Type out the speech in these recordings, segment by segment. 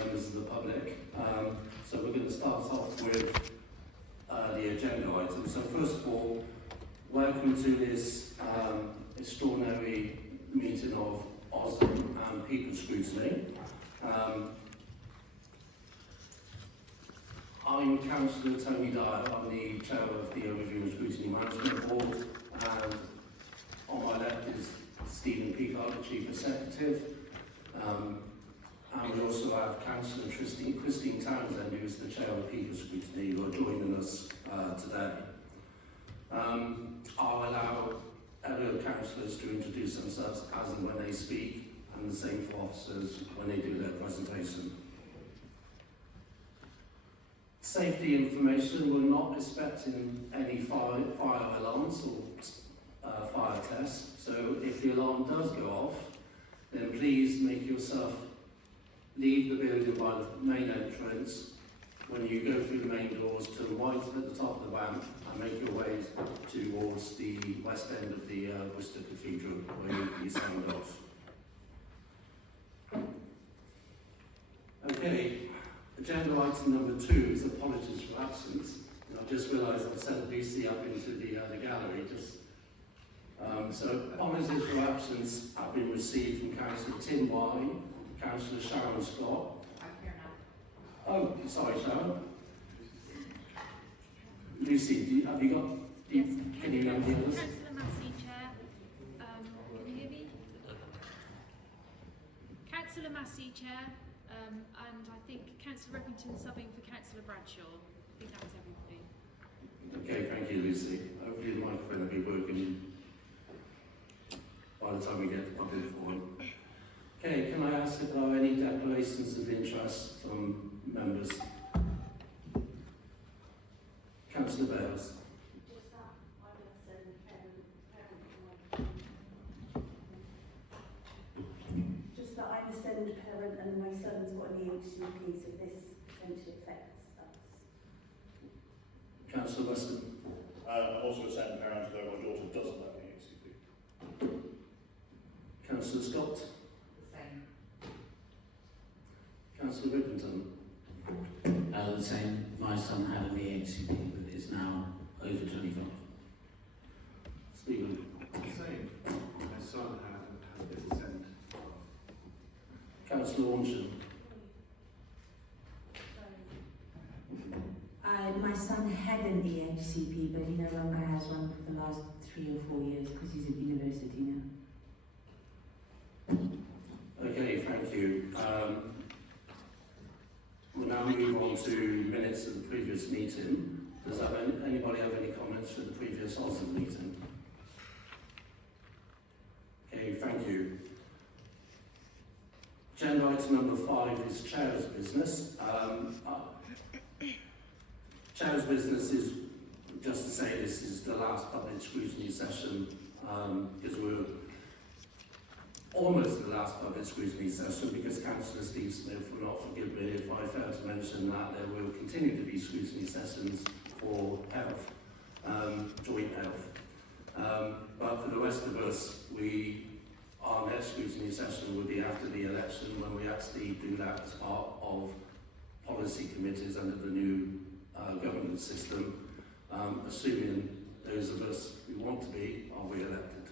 members of the public. So we're going to start off with the agenda items. So first of all, welcome to this extraordinary meeting of Osm and People Scrutiny. I'm Councillor Tony Dyer. I'm the chair of the Overview and Scrutiny Management Board, and on my left is Stephen Peacock, the Chief Executive. And we also have Councillor Christine Townsend, who is the chair of People Scrutiny, who are joining us today. I'll allow other councillors to introduce themselves as and when they speak, and the same for officers when they do their presentation. Safety information, we're not expecting any fire alarms or fire tests, so if the alarm does go off, then please make yourself leave the building by the main entrance. When you go through the main doors, turn right at the top of the ramp and make your way towards the west end of the Bristol Cathedral, where you'll be signed off. Okay, agenda item number 2 is apologies for absence. And I've just realised I've sent Lucy up into the gallery. So apologies for absence have been received from Councillor Tim Y, Councillor Sharon Scott. I'm here now. Oh, sorry, Sharon. Lucy, have you got? Yes. Can you hear us? Councillor Massey, Chair. Can you hear me? Councillor Massey, Chair. And I think Councillor Reppington subbing for Councillor Bradshaw. I think that was everybody. Okay, thank you, Lucy. Hopefully the microphone will be working by the time we get to public forum. Okay, can I ask if there are any declarations of interest from members? Councillor Bales. Just that I'm a send parent and my son's got an EHCP, so this potentially affects us. Councillor Weston. I'm also a second parent, though my daughter doesn't have the HCP. Councillor Scott. The same. Councillor Rippington. The same. My son had an EHCP, but is now over 25. Stephen. Same. My son had this sent. Councillor Ormsham. My son had an EHCP, but he no longer has one for the last 3 or 4 years because he's at university now. Okay, thank you. We'll now move on to minutes of the previous meeting. Does anybody have any comments for the previous Osm meeting? Okay, thank you. Agenda item number 5 is Chair's business. Chair's business is, just to say, this is the last public scrutiny session, because we're almost the last public scrutiny session, because Councillor Steve Smith will not forgive me if I fail to mention that there will continue to be scrutiny sessions for health, joint health. But for the rest of us, our next scrutiny session will be after the election, when we actually do that as part of policy committees under the new governance system, assuming those of us who want to be are re-elected.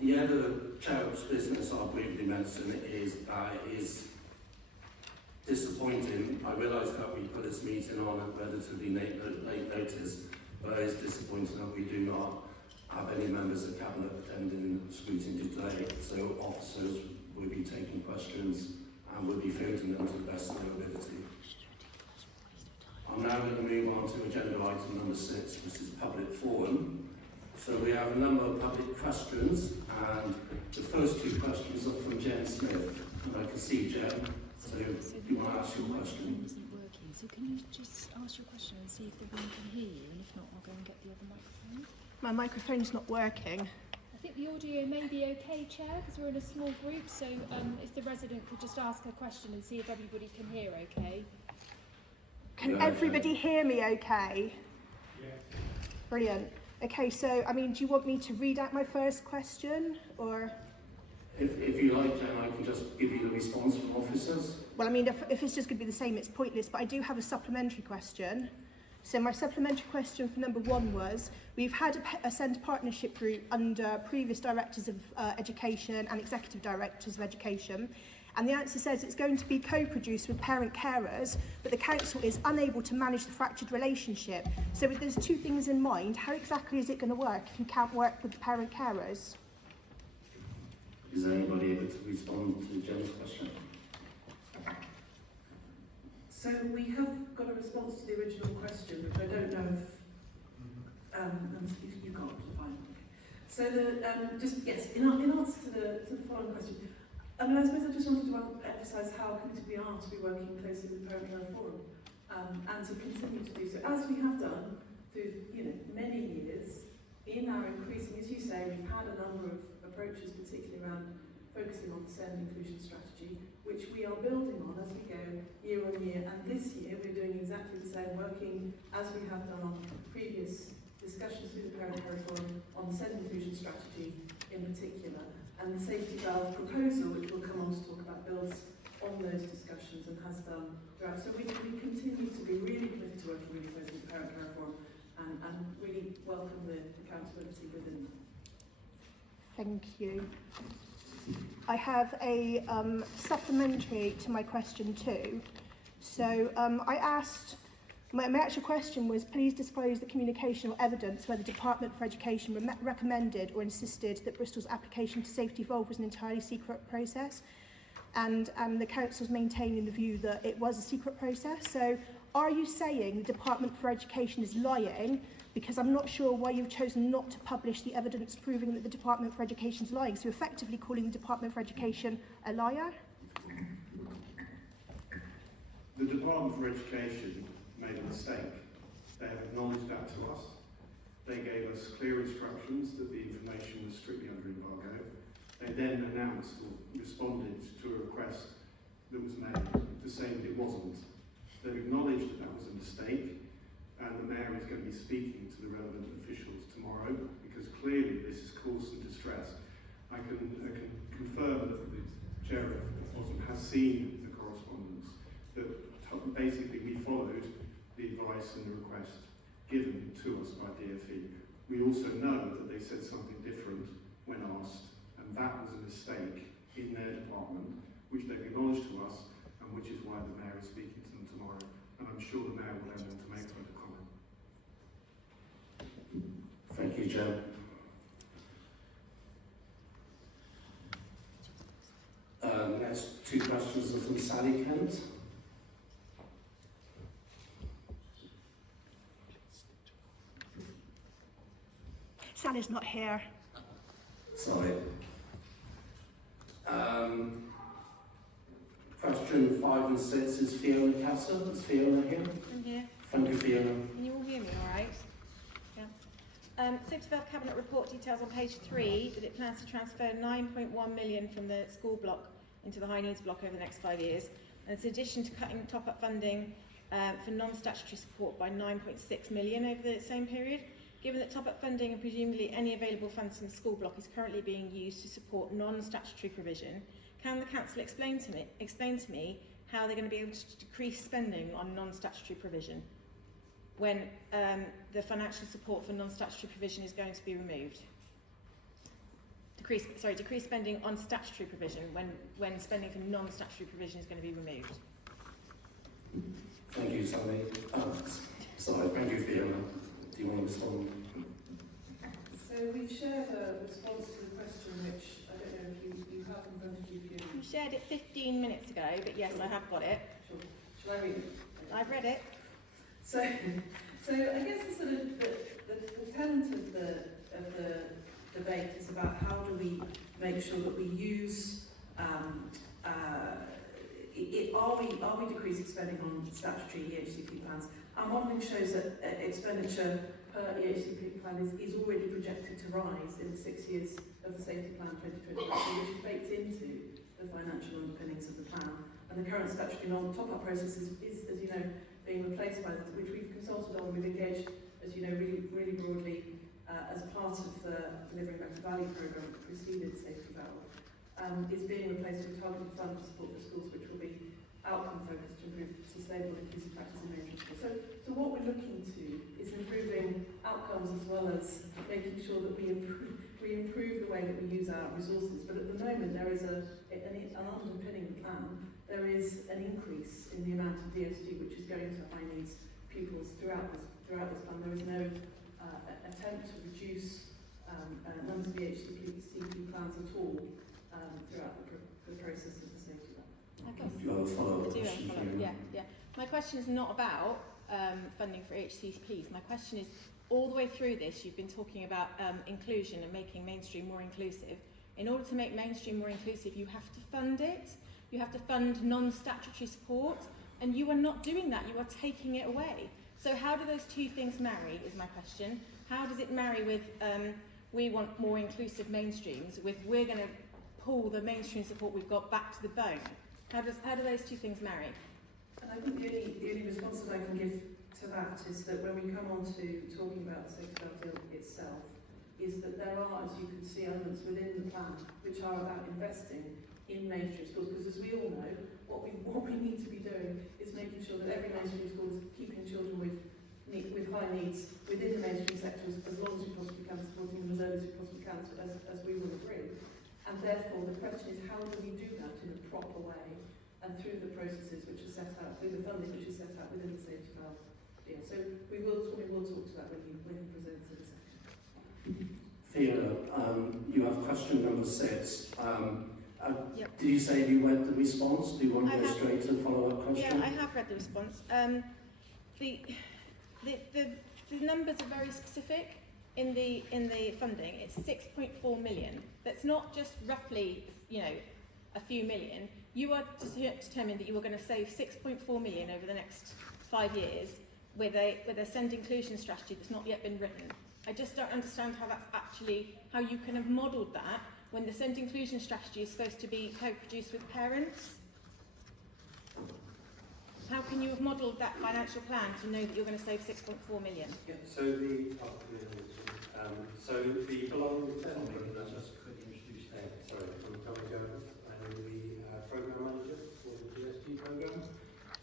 The other chair's business I'll briefly mention is disappointing. I realise that we put this meeting on at relatively late notice, but it is disappointing that we do not have any members of Cabinet attending scrutiny today, so officers will be taking questions and will be fielding them to the best of their ability. I'm now going to move on to agenda item number 6, which is public forum. So we have a number of public questions, and the first 2 questions are from Jen Smith. And I can see Jen, so you want to ask your question? Isn't working, so can you just ask your question and see if the room can hear you, and if not, I'll go and get the other microphone. My microphone's not working. I think the audio may be okay, Chair, because we're in a small group, so if the resident could just ask a question and see if everybody can hear okay. Can everybody hear me okay? Yes. Brilliant. Okay, so, I mean, do you want me to read out my first question, or? If you like, Jen, I can just give you the response from officers. Well, I mean, if it's just going to be the same, it's pointless, but I do have a supplementary question. So my supplementary question for number 1 was, we've had a centre partnership group under previous directors of education and executive directors of education, and the answer says it's going to be co-produced with parent carers, but the council is unable to manage the fractured relationship. So with those 2 things in mind, how exactly is it going to work if you can't work with the parent carers? Is anybody able to respond to Jen's question? So we have got a response to the original question, which I don't know if you got. Fine. So in answer to the following question, I mean, I suppose I just wanted to emphasise how committed we are to be working closely with the Parent Care Forum, and to continue to do so, as we have done through many years. In our increasing, as you say, we've had a number of approaches, particularly around focusing on the SEND inclusion strategy, which we are building on as we go year on year. And this year we're doing exactly the same, working as we have done on previous discussions through the Parent Care Forum on the SEND inclusion strategy in particular. And the safety valve proposal, which we'll come on to talk about, builds on those discussions and has done throughout. So we continue to be really committed to working really closely with the Parent Care Forum and really welcome the accountability within them. Thank you. I have a supplementary to my question 2. So my actual question was, please disclose the communication or evidence where the Department for Education recommended or insisted that Bristol's application to Safety Valve was an entirely secret process, and the council's maintaining the view that it was a secret process. So are you saying the Department for Education is lying? Because I'm not sure why you've chosen not to publish the evidence proving that the Department for Education is lying. So effectively calling the Department for Education a liar? The Department for Education made a mistake. They have acknowledged that to us. They gave us clear instructions that the information was strictly under embargo. They then announced or responded to a request that was made to say that it wasn't. They've acknowledged that that was a mistake, and the Mayor is going to be speaking to the relevant officials tomorrow, because clearly this has caused some distress. I can confirm that the Chair of Ofcom has seen the correspondence, that basically we followed the advice and the request given to us by DFE. We also know that they said something different when asked, and that was a mistake in their department, which they've acknowledged to us, and which is why the Mayor is speaking to them tomorrow. And I'm sure the Mayor will then want to make further comment. Thank you, Joe. Next 2 questions are from Sally Kent. Sally's not here. Sorry. Question 5 and 6 is Fiona Castle. Is Fiona here? I'm here. Thank you, Fiona. Can you all hear me all right? Yeah. Safety Valve Cabinet report details on page 3 that it plans to transfer 9.1 million from the school block into the high needs block over the next 5 years. And it's in addition to cutting top-up funding for non-statutory support by 9.6 million over the same period. Given that top-up funding and presumably any available funds from the school block is currently being used to support non-statutory provision, can the council explain to me how they're going to be able to decrease spending on non-statutory provision when the financial support for non-statutory provision is going to be removed? Decrease spending on statutory provision when spending for non-statutory provision is going to be removed. Thank you, Sally. Sorry, thank you, Fiona. Do you want to respond? So we've shared a response to the question, which I don't know if you have in front of you. You shared it 15 minutes ago, but yes, I have got it. Sure. Shall I read it? I've read it. So I guess the sort of the tenet of the debate is about how do we make sure that we use are we decreasing spending on statutory EHCP plans? Our modelling shows that expenditure per EHCP plan is already projected to rise in the 6 years of the safety plan 2020, which is baked into the financial underpinnings of the plan. And the current statutory non-top-up process is, as you know, being replaced by this, which we've consulted on. We've engaged, as you know, really broadly as part of the Delivering Better Value programme that preceded Safety Valve. is being replaced with targeted funding support for schools, which will be outcome focused to improve sustainable and inclusive practice in mainstream schools. So what we're looking to is improving outcomes as well as making sure that we improve the way that we use our resources. But at the moment, there is an underpinning plan. There is an increase in the amount of DSG which is going to high needs pupils throughout this fund. There is no attempt to reduce numbers of the HCP plans at all throughout the process of the safety plan. Do you have a follow-up question? Yeah. My question is not about funding for HCPs. My question is, all the way through this, you've been talking about inclusion and making mainstream more inclusive. In order to make mainstream more inclusive, you have to fund it. You have to fund non-statutory support, and you are not doing that. You are taking it away. So how do those two things marry, is my question. How does it marry with we want more inclusive mainstreams, with we're going to pull the mainstream support we've got back to the bone? How do those two things marry? And I think the only response that I can give to that is that when we come on to talking about the safety valve deal itself, is that there are, as you can see, elements within the plan which are about investing in mainstream schools, because as we all know, what we need to be doing is making sure that every mainstream school is keeping children with high needs within the mainstream sector as long as we possibly can, supporting them as early as we possibly can, as we will agree. And therefore, the question is, how do we do that in a proper way and through the processes which are set out, through the funding which is set out within the safety valve deal. So we will talk to that when he presents in a second. Fiona, you have question number 6. Yep. Did you say you read the response? Do you want to go straight to the follow-up question? Yeah, I have read the response. The numbers are very specific in the funding. It's 6.4 million. That's not just roughly, a few million. You are determined that you are going to save 6.4 million over the next 5 years with a send inclusion strategy that's not yet been written. I just don't understand how you can have modelled that when the send inclusion strategy is supposed to be co-produced with parents. How can you have modelled that financial plan to know that you're going to save 6.4 million? Yeah, so the belonging to sorry, I'm Tommy Jones. I'm the program manager for the DSG program.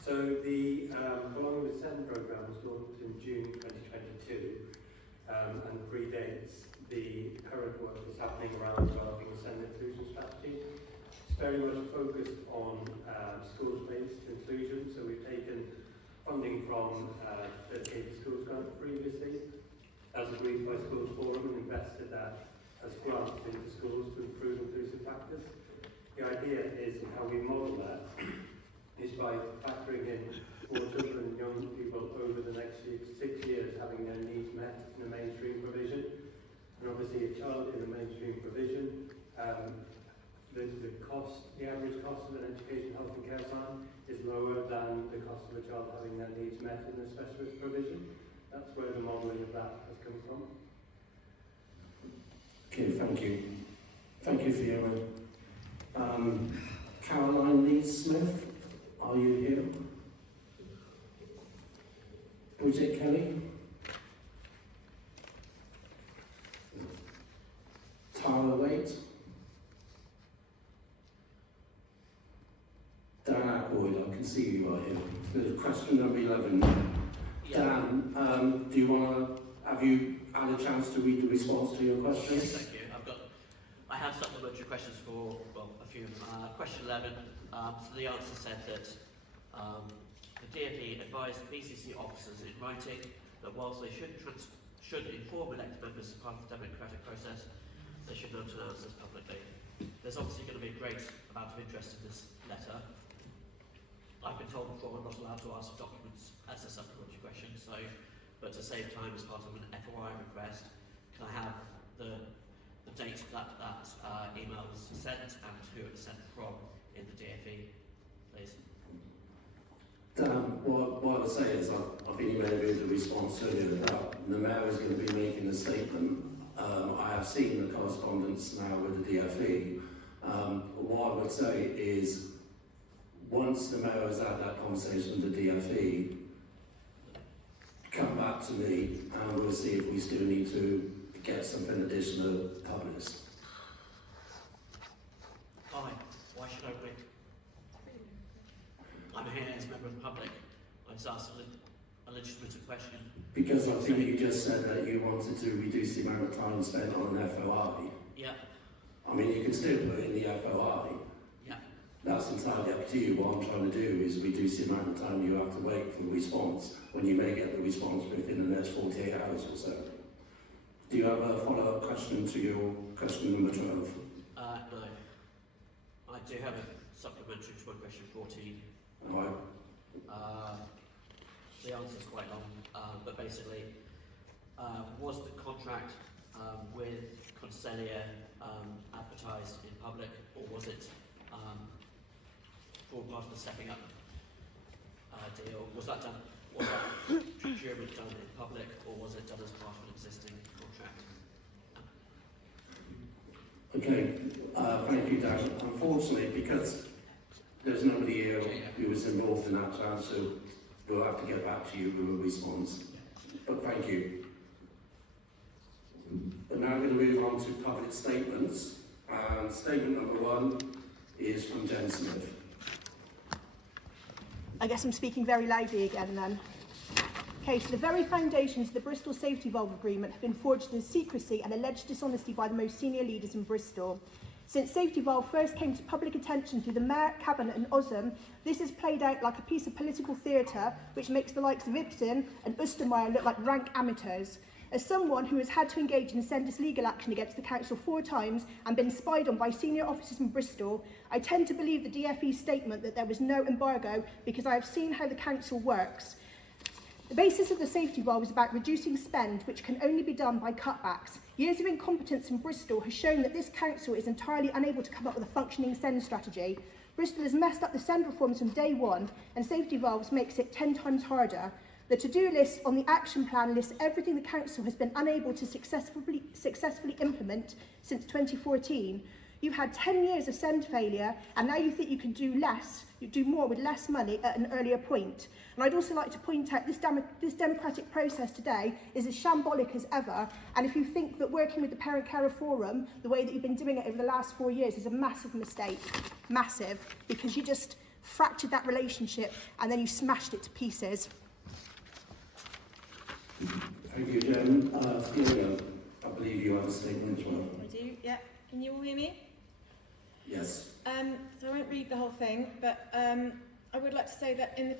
So the belonging with SEND program was launched in June 2022 and predates the current work that's happening around developing a SEND inclusion strategy. It's very much focused on schools-based inclusion, so we've taken funding from the Dedicated Schools Grant previously, as agreed by Schools Forum, and invested that as grants into schools to improve inclusive practice. The idea is, and how we model that, is by factoring in more children and young people over the next 6 years having their needs met in a mainstream provision. And obviously a child in a mainstream provision, the average cost of an education, health and care plan is lower than the cost of a child having their needs met in a specialist provision. That's where the modelling of that has come from. Okay, thank you. Thank you, Fiona. Caroline Lee Smith, are you here? Bridget Kelly? Tara Waite? Dan Ackroyd, I can see you are here. So question number 11. Yeah. Dan, do you want to, have you had a chance to read the response to your question? Yes, thank you. I have supplementary questions for, a few. Question 11, so the answer said that the DfE advised BCC officers in writing that whilst they should inform elected members as part of the democratic process, they should not announce this publicly. There's obviously going to be a great amount of interest in this letter. I've been told before I'm not allowed to ask documents as a supplementary question, but to save time as part of an FOI request, can I have the date that email was sent and who it was sent from in the DfE, please? Dan, what I would say is, I think you may have read the response earlier that the Mayor is going to be making a statement. I have seen the correspondence now with the DfE. What I would say is, once the Mayor has had that conversation with the DfE, come back to me and we'll see if we still need to get something additional published. Why should I wait? I'm here as a member of the public. I just asked a legitimate question. Because I think you just said that you wanted to reduce the amount of time spent on an FOI. Yeah. I mean, you can still put in the FOI. Yeah. That's entirely up to you. What I'm trying to do is reduce the amount of time you have to wait for the response when you may get the response within the next 48 hours or so. Do you have a follow-up question to your question number 12? No. I do have a supplementary to my question 14. All right. The answer is quite long, but basically, was the contract with Concelia advertised in public, or was it all part of the stepping up deal? Was that done? Was that procurement done in public, or was it done as part of an existing contract? Okay, thank you, Dan. Unfortunately, because there's nobody here who was involved in that transfer, we'll have to get back to you with a response. But thank you. We're now going to move on to public statements. And statement number 1 is from Jen Smith. I guess I'm speaking very loudly again then. Okay, so the very foundations of the Bristol Safety Valve Agreement have been forged in secrecy and alleged dishonesty by the most senior leaders in Bristol. Since Safety Valve first came to public attention through the Mayor, Cabinet and OSM, this has played out like a piece of political theatre which makes the likes of Ibsen and Ostermeyer look like rank amateurs. As someone who has had to engage in Sendus legal action against the council 4 times and been spied on by senior officers in Bristol, I tend to believe the DFE's statement that there was no embargo because I have seen how the council works. The basis of the safety valve is about reducing spend, which can only be done by cutbacks. Years of incompetence in Bristol has shown that this council is entirely unable to come up with a functioning SEND strategy. Bristol has messed up the SEND reforms from day one, and safety valves makes it 10 times harder. The to-do list on the action plan lists everything the council has been unable to successfully implement since 2014. You've had 10 years of SEND failure, and now you think you can do less, you do more with less money at an earlier point. And I'd also like to point out this democratic process today is as shambolic as ever, and if you think that working with the Parent Carer Forum, the way that you've been doing it over the last 4 years, is a massive mistake, massive, because you just fractured that relationship and then you smashed it to pieces. Thank you, Jen. Fiona, I believe you have a statement as well. I do, yeah. Can you all hear me? Yes. So I won't read the whole thing, but I would like to say that in the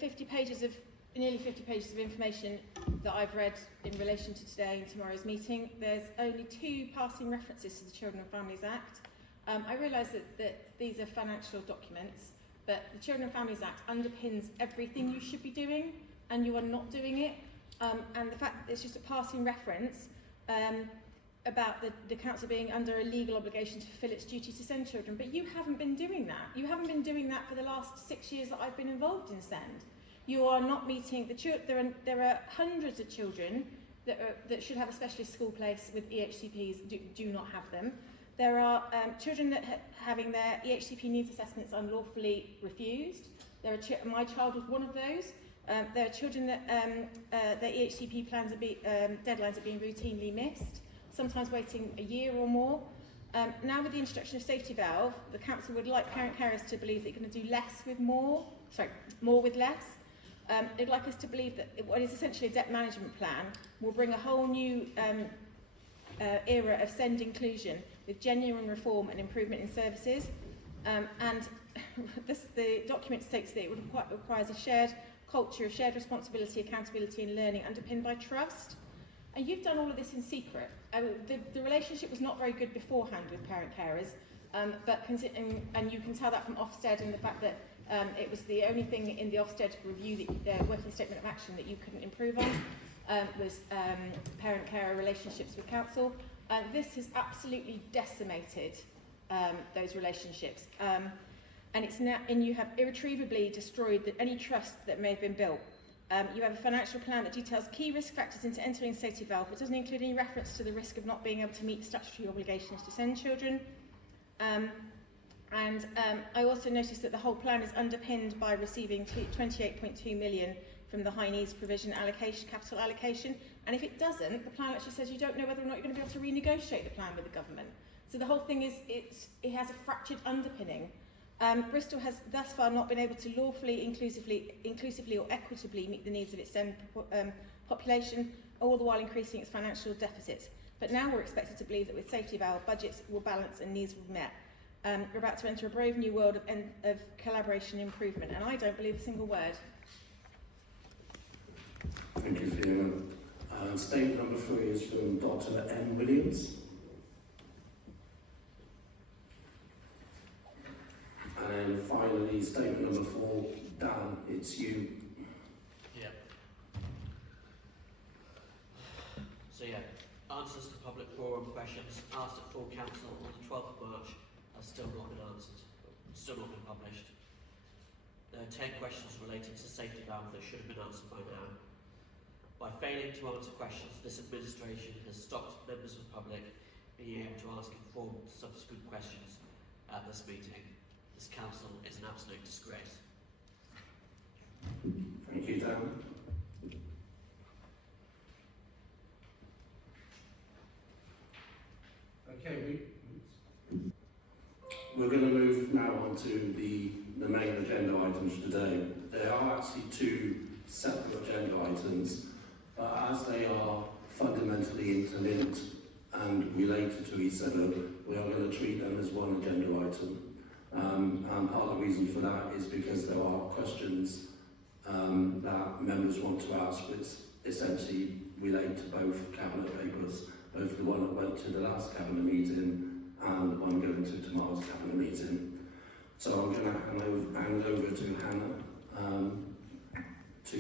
nearly 50 pages of information that I've read in relation to today and tomorrow's meeting, there's only 2 passing references to the Children and Families Act. I realise that these are financial documents, but the Children and Families Act underpins everything you should be doing, and you are not doing it. And the fact that it's just a passing reference about the council being under a legal obligation to fulfill its duty to send children, but you haven't been doing that. You haven't been doing that for the last 6 years that I've been involved in SEND. You are not meeting the children. There are hundreds of children that should have a specialist school place with EHCPs do not have them. There are children that having their EHCP needs assessments unlawfully refused. My child was one of those. There are children that their EHCP plans deadlines are being routinely missed, sometimes waiting a year or more. Now with the introduction of Safety Valve, the council would like parent carers to believe they're going to do more with less. They'd like us to believe that what is essentially a debt management plan will bring a whole new era of SEND inclusion with genuine reform and improvement in services. And the document states that it requires a shared culture of shared responsibility, accountability and learning underpinned by trust. And you've done all of this in secret. The relationship was not very good beforehand with parent carers, and you can tell that from Ofsted and the fact that it was the only thing in the Ofsted review, the working statement of action, that you couldn't improve on was parent carer relationships with council. This has absolutely decimated those relationships. And you have irretrievably destroyed any trust that may have been built. You have a financial plan that details key risk factors into entering Safety Valve, but doesn't include any reference to the risk of not being able to meet statutory obligations to send children. I also noticed that the whole plan is underpinned by receiving 28.2 million from the high needs provision capital allocation. And if it doesn't, the plan actually says you don't know whether or not you're going to be able to renegotiate the plan with the government. So the whole thing is, it has a fractured underpinning. Bristol has thus far not been able to lawfully, inclusively or equitably meet the needs of its SEND population, all the while increasing its financial deficits. But now we're expected to believe that with safety valve, budgets will balance and needs will be met. We're about to enter a brave new world of collaboration and improvement, and I don't believe a single word. Thank you, Fiona. Statement number 3 is from Dr. M. Williams. And then finally, statement number 4, Dan, it's you. Yeah. So yeah, answers to public forum questions asked at full council on the 12th of March have still not been answered, still not been published. There are 10 questions relating to safety valve that should have been answered by now. By failing to answer questions, this administration has stopped members of the public being able to ask informed subsequent questions at this meeting. This council is an absolute disgrace. Thank you, Dan. Okay, we're going to move now on to the main agenda items today. There are actually 2 separate agenda items, but as they are fundamentally interlinked and related to each other, we are going to treat them as one agenda item. And part of the reason for that is because there are questions that members want to ask which essentially relate to both cabinet papers, both the one that went to the last cabinet meeting and the one going to tomorrow's cabinet meeting. So I'm going to hand over to Hannah to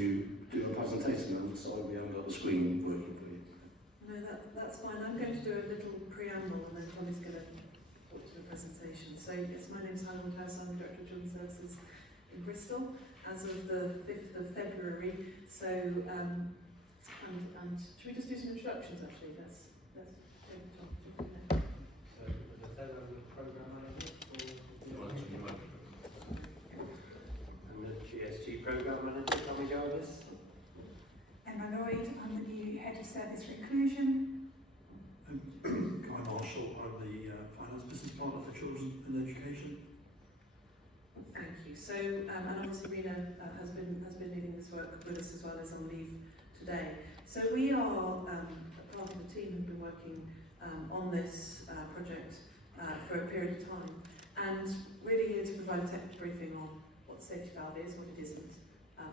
do a presentation. I'm sorry we haven't got the screen working for you. No, that's fine. I'm going to do a little preamble and then Tommy's going to talk to the presentation. So yes, my name is Hannah Woodhouse. I'm the Director of Children's Services in Bristol as of the 5th of February. So, and should we just do some introductions actually? Let's go to Tom. So, as I said, I'm the programme manager and the GSG programme manager, Tommy Jarvis. Emma Lloyd, I'm the new Head of Service for Inclusion. Guy Marshall, I'm the Finance Business Partner for Children and Education. Thank you. So, and obviously Rena has been leading this work with us as well as on leave today. So we are part of the team who've been working on this project for a period of time, and really here to provide a technical briefing on what the safety valve is, what it isn't,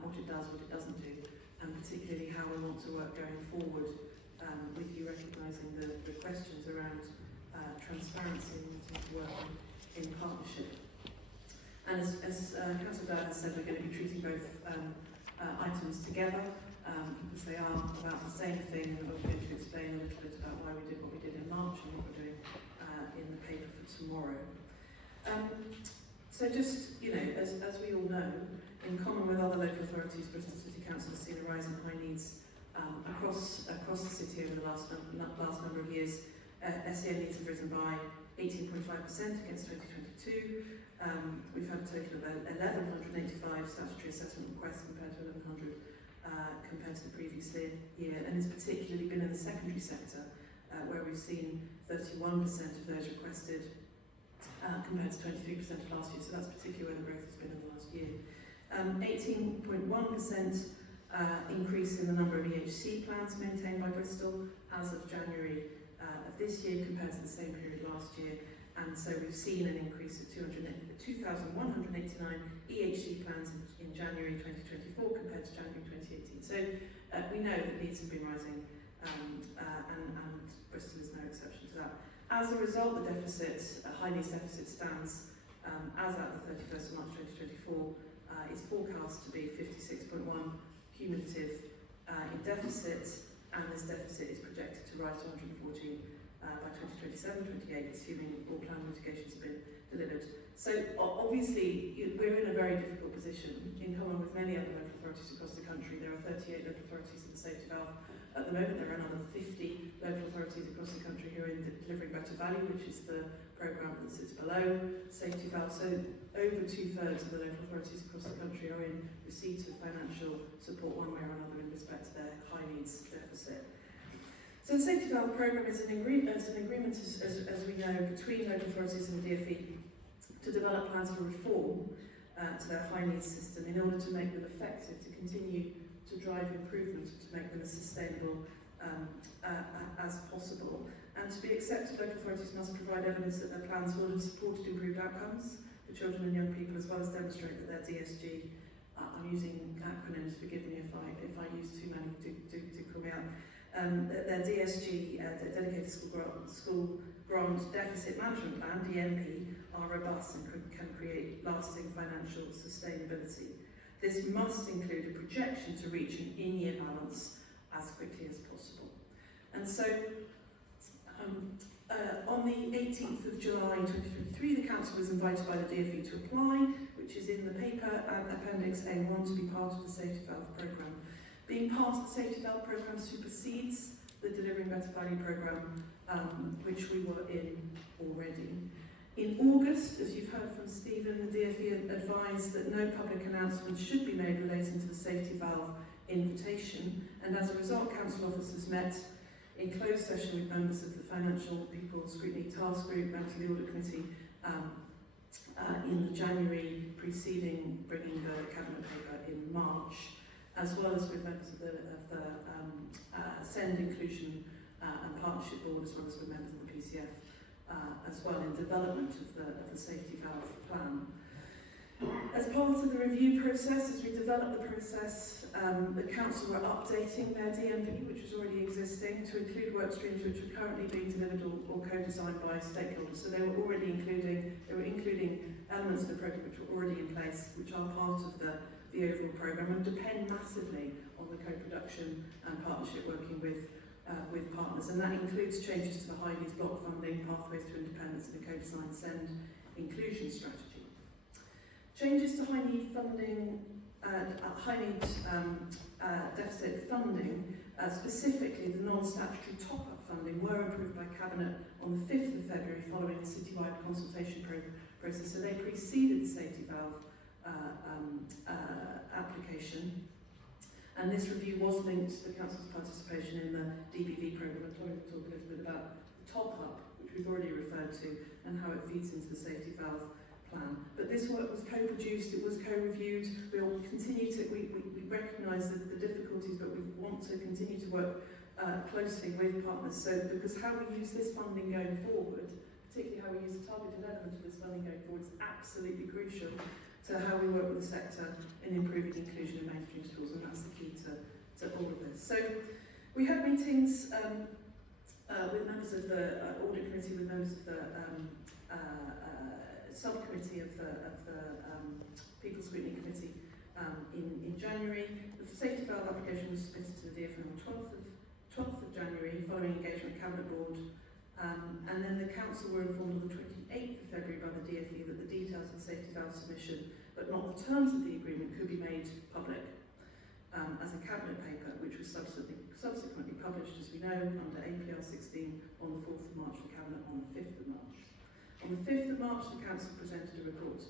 what it does, what it doesn't do, and particularly how we want to work going forward with you recognising the questions around transparency and wanting to work in partnership. And as Councillor Dyer has said, we're going to be treating both items together because they are about the same thing, and we're going to explain a little bit about why we did what we did in March and what we're doing in the paper for tomorrow. So just, you know, as we all know, in common with other local authorities, Bristol City Council has seen a rise in high needs across the city over the last number of years. SEN needs have risen by 18.5% against 2022. We've had a total of 1,185 statutory assessment requests compared to 1,100 compared to the previous year, and it's particularly been in the secondary sector where we've seen 31% of those requested compared to 23% of last year, so that's particularly where the growth has been in the last year. 18.1% increase in the number of EHC plans maintained by Bristol as of January of this year compared to the same period last year, and so we've seen an increase of 2,189 EHC plans in January 2024 compared to January 2018. So we know that needs have been rising and Bristol is no exception to that. As a result, the deficit, high needs deficit stands as at the 31st of March 2024 is forecast to be 56.1 cumulative in deficit, and this deficit is projected to rise to 114 by 2027-28, assuming all plan mitigations have been delivered. So obviously we're in a very difficult position in common with many other local authorities across the country. There are 38 local authorities in the safety valve. At the moment there are another 50 local authorities across the country who are in delivering better value, which is the programme that sits below safety valve. So over 2/3 of the local authorities across the country are in receipt of financial support one way or another in respect to their high needs deficit. So the safety valve programme is an agreement, as we know, between local authorities and the DfE to develop plans for reform to their high needs system in order to make them effective, to continue to drive improvement, to make them as sustainable as possible. And to be accepted, local authorities must provide evidence that their plans will have supported improved outcomes for children and young people, as well as demonstrate that their DSG, I'm using acronyms, forgive me if I use too many, do call me out, that their DSG, their Dedicated School Grant Deficit Management Plan, DMP, are robust and can create lasting financial sustainability. This must include a projection to reach an in-year balance as quickly as possible. And so, on the 18th of July 2023, the Council was invited by the DfE to apply, which is in the paper, Appendix A1, to be part of the Safety Valve Programme. Being part of the Safety Valve Programme supersedes the Delivering Better Value Programme, which we were in already. In August, as you've heard from Stephen, the DfE advised that no public announcements should be made relating to the Safety Valve invitation, and as a result, Council officers met in closed session with members of the Financial People Scrutiny Task Group, members of the Audit Committee, in the January preceding bringing the Cabinet paper in March, as well as with members of the SEND Inclusion and Partnership Board, as well as with members of the PCF, as well in development of the Safety Valve Plan. As part of the review process, as we developed the process, the Council were updating their DMP, which was already existing, to include work streams which were currently being delivered or co-designed by stakeholders. So they were already including elements of the programme which were already in place, which are part of the overall programme and depend massively on the co-production and partnership working with partners. And that includes changes to the high needs block funding, pathways to independence and a co-designed SEND inclusion strategy. Changes to high need funding, deficit funding, specifically the non-statutory top-up funding, were approved by Cabinet on the 5th of February following a citywide consultation process. So they preceded the Safety Valve application. And this review was linked to the Council's participation in the DBV programme. I'm going to talk a little bit about the top-up, which we've already referred to, and how it feeds into the Safety Valve plan. But this work was co-produced, it was co-reviewed. We'll continue to, we recognise the difficulties, but we want to continue to work closely with partners. So, because how we use this funding going forward, particularly how we use the targeted element of this funding going forward, is absolutely crucial to how we work with the sector in improving inclusion in mainstream schools, and that's the key to all of this. So, we had meetings with members of the Audit Committee, with members of the subcommittee of the People Scrutiny Committee in January. The Safety Valve application was submitted to the DfE on 12th of January, following engagement with Cabinet Board, and then the Council were informed on the 28th of February by the DfE that the details of the Safety Valve submission, but not the terms of the agreement, could be made public as a Cabinet paper, which was subsequently published, as we know, under APL 16 on the 4th of March for Cabinet on the 5th of March. On the 5th of March, the Council presented a report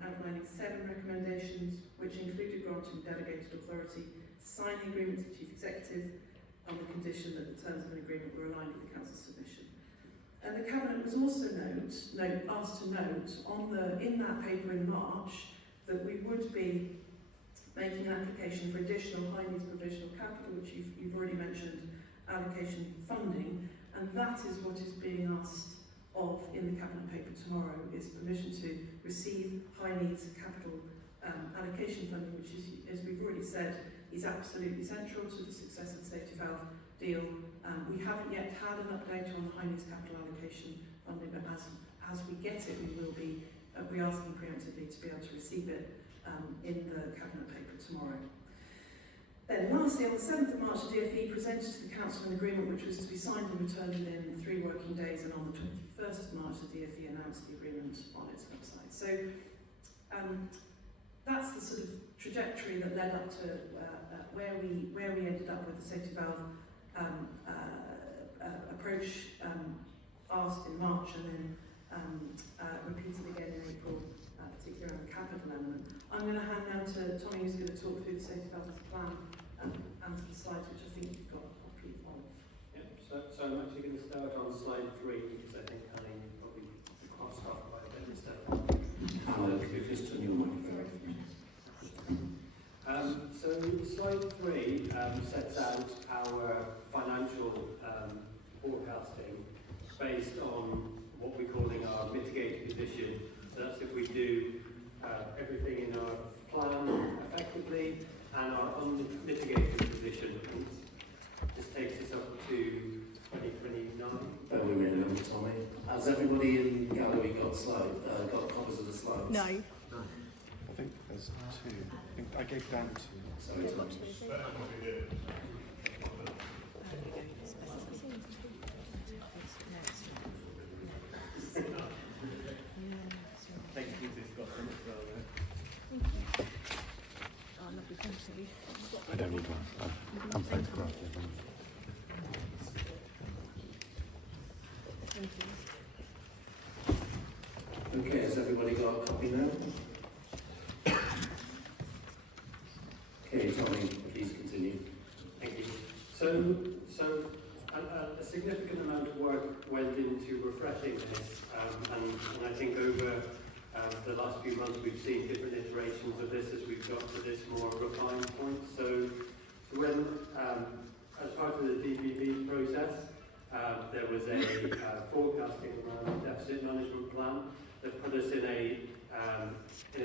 outlining 7 recommendations, which included granting delegated authority to sign the agreement to the Chief Executive on the condition that the terms of an agreement were aligned with the Council's submission. And the Cabinet was also asked to note in that paper in March that we would be making an application for additional high needs provisional capital, which you've already mentioned, allocation funding, and that is what is being asked of in the Cabinet paper tomorrow, is permission to receive high needs capital allocation funding, which is, as we've already said, is absolutely central to the success of the Safety Valve deal. We haven't yet had an update on the high needs capital allocation funding, but as we get it, we will be asking preemptively to be able to receive it in the Cabinet paper tomorrow. Then lastly, on the 7th of March, the DfE presented to the Council an agreement which was to be signed and returned within 3 working days, and on the 21st of March, the DfE announced the agreement on its website. So that's the sort of trajectory that led up to where we ended up with the Safety Valve approach asked in March, and then repeated again in April, particularly around the capital element. I'm going to hand now to Tommy, who's going to talk through the Safety Valve plan and to the slides, which I think you've got a copy of. Yeah, so I'm actually going to start on slide 3, because I think Helen probably can't start by a bit of stuff. based on what we're calling our mitigated position. So that's if we do everything in our plan effectively, and our unmitigated position. This takes us up to 2029. Bear with me a minute, Tommy. Has everybody in the gallery got copies of the slides? No. I think there's two. I think I gave Dan two. Sorry, Tommy. I don't need one. I'm photographed. Okay, has everybody got a copy now? Okay, Tommy, please continue. Thank you. So a significant amount of work went into refreshing this, and I think over the last few months we've seen different iterations of this as we've got to this more refined point. So when, as part of the DPP process, there was a forecasting around deficit management plan that put us in a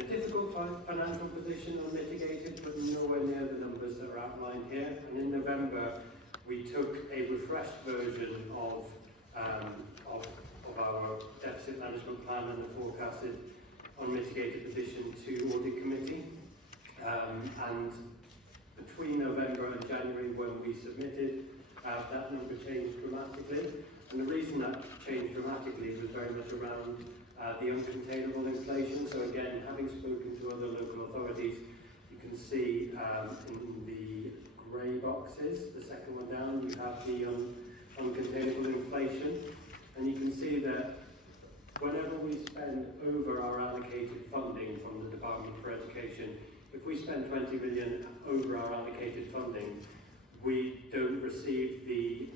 difficult financial position, unmitigated, but nowhere near the numbers that are outlined here. And in November, we took a refreshed version of our deficit management plan and the forecasted unmitigated position to audit committee. And between November and January, when we submitted, that number changed dramatically. And the reason that changed dramatically was very much around the uncontainable inflation. So again, having spoken to other local authorities, you can see in the grey boxes, the second one down, you have the uncontainable inflation. And you can see that whenever we spend over our allocated funding from the Department for Education, if we spend 20 million over our allocated funding, we don't receive the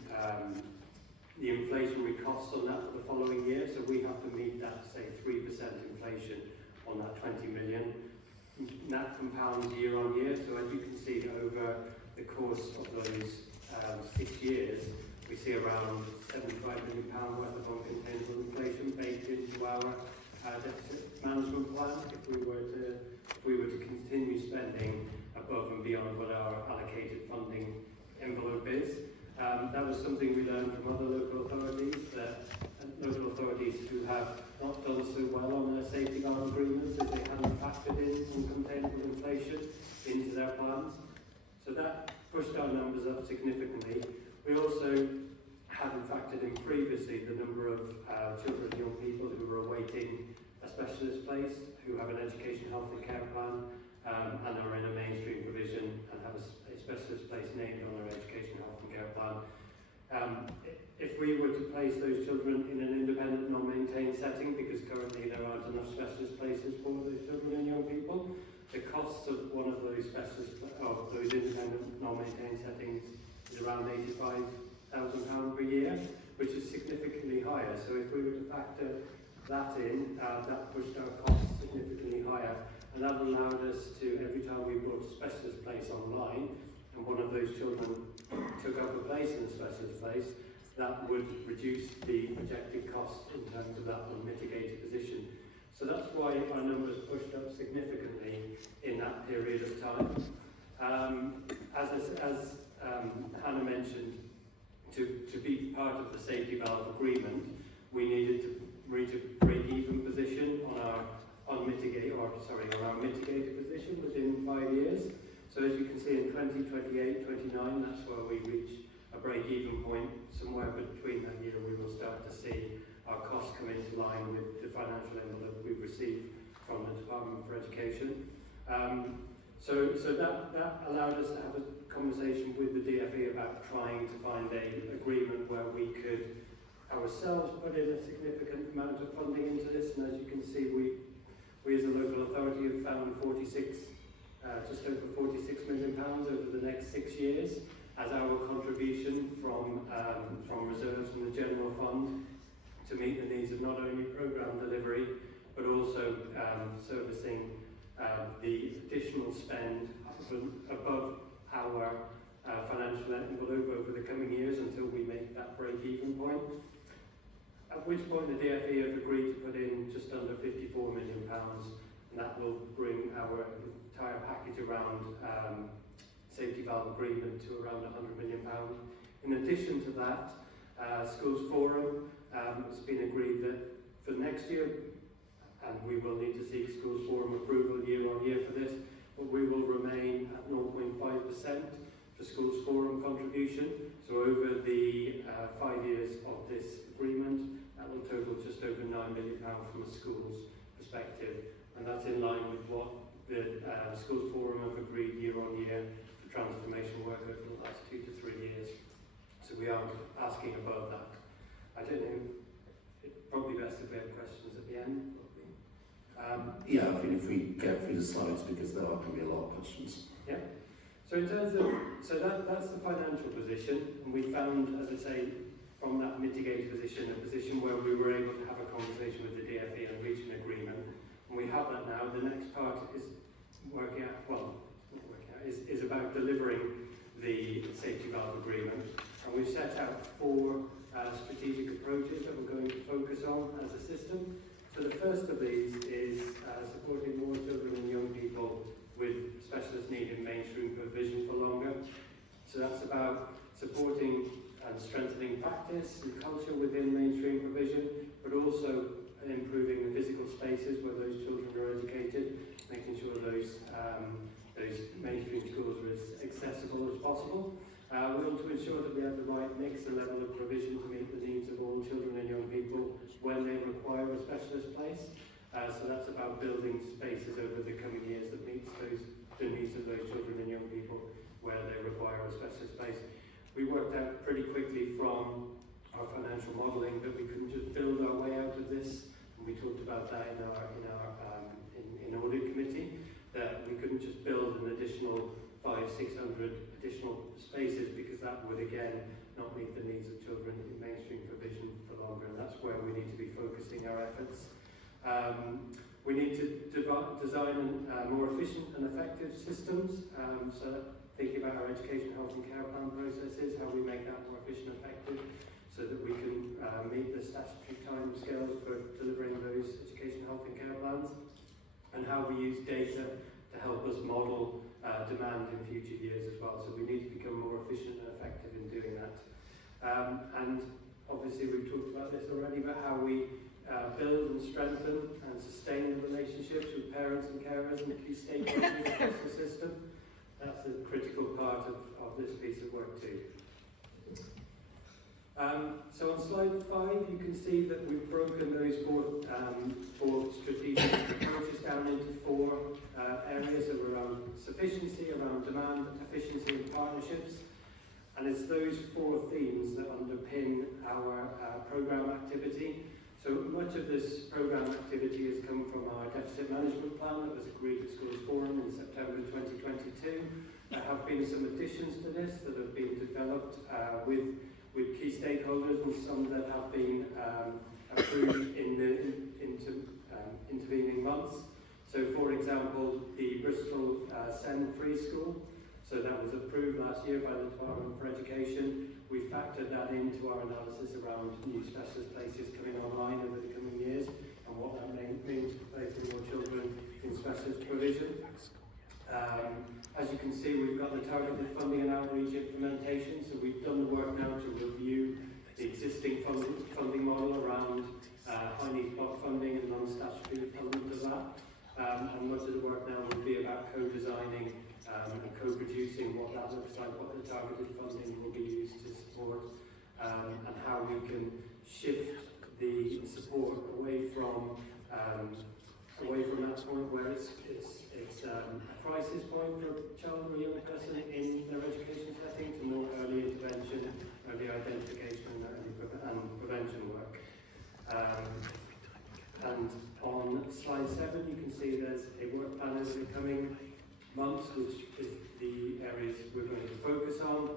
inflationary costs on that for the following year, so we have to meet that, say, 3% inflation on that 20 million. That compounds year on year, so as you can see over the course of those 6 years, we see around £75 million worth of uncontainable inflation baked into our deficit management plan if we were to continue spending above and beyond what our allocated funding envelope is. That was something we learned from other local authorities, who have not done so well on their safety guard agreements, as they hadn't factored in uncontainable inflation into their plans. So that pushed our numbers up significantly. We also hadn't factored in previously the number of children and young people who were awaiting a specialist place, who have an education, health and care plan, and are in a mainstream provision and have a specialist place named on their education, health and care plan. If we were to place those children in an independent, non-maintained setting, because currently there aren't enough specialist places for those children and young people, the costs of one of those those independent, non-maintained settings is around £85,000 per year, which is significantly higher. So if we were to factor that in, that pushed our costs significantly higher, and that allowed us to, every time we brought a specialist place online, and one of those children took up a place in a specialist place, that would reduce the projected cost in terms of that unmitigated position. So that's why our numbers pushed up significantly in that period of time. As Hannah mentioned, to be part of the safety valve agreement, we needed to reach a break-even position on our mitigated position within 5 years. So as you can see, in 2028, 29, that's where we reach a break-even point. Somewhere between that year, we will start to see our costs come into line with the financial envelope we've received from the Department for Education. So that allowed us to have a conversation with the DFE about trying to find an agreement where we could ourselves put in a significant amount of funding into this. And as you can see, we as a local authority have found just over £46 million over the next 6 years as our contribution from reserves from the general fund to meet the needs of not only programme delivery but also servicing the additional spend above our financial envelope over the coming years until we make that break-even point. at which point the DFE have agreed to put in just under £54 million, and that will bring our entire package around safety valve agreement to around £100 million. In addition to that, Schools Forum, it's been agreed that for next year, and we will need to seek Schools Forum approval year on year for this, but we will remain at 0.5% for Schools Forum contribution. So over the 5 years of this agreement, that will total just over £9 million from a schools perspective, and that's in line with what the Schools Forum have agreed year on year for transformation work over the last 2 to 3 years. So we aren't asking above that. I don't know, it's probably best if we have questions at the end. Yeah, I think if we get through the slides, because there are going to be a lot of questions. Yeah. So in terms of, that's the financial position, and we found, as I say, from that mitigated position, a position where we were able to have a conversation with the DFE and reach an agreement. And we have that now. The next part is working out, well, not working out, is about delivering the safety valve agreement. And we've set out 4 strategic approaches that we're going to focus on as a system. So the first of these is supporting more children and young people with specialist need in mainstream provision for longer. So that's about supporting and strengthening practice and culture within mainstream provision, but also improving the physical spaces where those children are educated, making sure those mainstream schools are as accessible as possible. We want to ensure that we have the right mix and level of provision to meet the needs of all children and young people when they require a specialist place. So that's about building spaces over the coming years that meets the needs of those children and young people where they require a specialist place. We worked out pretty quickly from our financial modelling that we couldn't just build our way out of this, and we talked about that in our audit committee, that we couldn't just build an additional 500-600 additional spaces, because that would again not meet the needs of children in mainstream provision for longer, and that's where we need to be focusing our efforts. We need to design more efficient and effective systems, so thinking about our education, health and care plan processes, how we make that more efficient and effective, so that we can meet the statutory time scales for delivering those education, health and care plans, and how we use data to help us model demand in future years as well. So we need to become more efficient and effective in doing that. And obviously we've talked about this already, but how we build and strengthen and sustain the relationships with parents and carers and key stakeholders across the system. That's a critical part of this piece of work too. So on slide 5, you can see that we've broken those 4 strategic approaches down into 4 areas of around sufficiency, around demand, efficiency and partnerships. And it's those 4 themes that underpin our programme activity. So much of this programme activity has come from our deficit management plan that was agreed at Schools Forum in September 2022. There have been some additions to this that have been developed with key stakeholders, and some that have been approved in the intervening months. So for example, the Bristol SEN free school, so that was approved last year by the Department for Education. We factored that into our analysis around new specialist places coming online over the coming years, and what that means for placing more children in specialist provision. As you can see, we've got the targeted funding and outreach implementation, so we've done the work now to review the existing funding model around high needs block funding and non-statutory element of that. And much of the work now will be about co-designing and co-producing what that looks like, what the targeted funding will be used to support, and how we can shift the support away from that point where it's a crisis point for a child or a young person in their education setting, to more early intervention, early identification and prevention work. And on slide 7 you can see there's a work plan over the coming months, which is the areas we're going to focus on.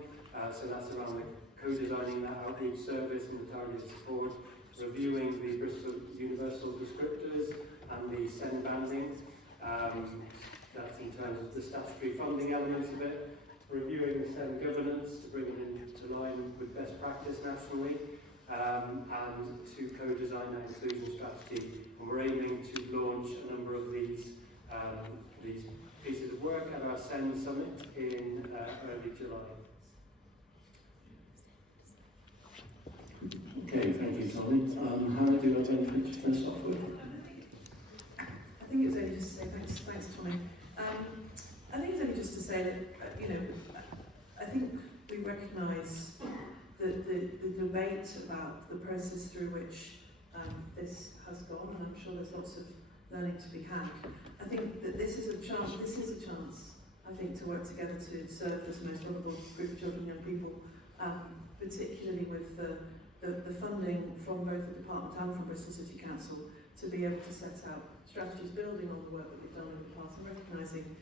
So that's around the co-designing that outreach service and the targeted support, reviewing the Bristol universal descriptors and the SEN banding. That's in terms of the statutory funding elements of it, reviewing the SEN governance to bring it into line with best practice nationally, and to co-design an inclusion strategy. And we're aiming to launch a number of these pieces of work at our SEND Summit in early July. Okay, thank you, Tommy. Hannah, do you have anything to finish off with? I think it was only just to say thanks, Tommy. I think it's only just to say that I think we recognise the debate about the process through which this has gone, and I'm sure there's lots of learning to be had. I think that this is a chance. I think, to work together to serve this most vulnerable group of children and young people, particularly with the funding from both the department and from Bristol City Council, to be able to set out strategies building on the work that we've done in the past, and recognising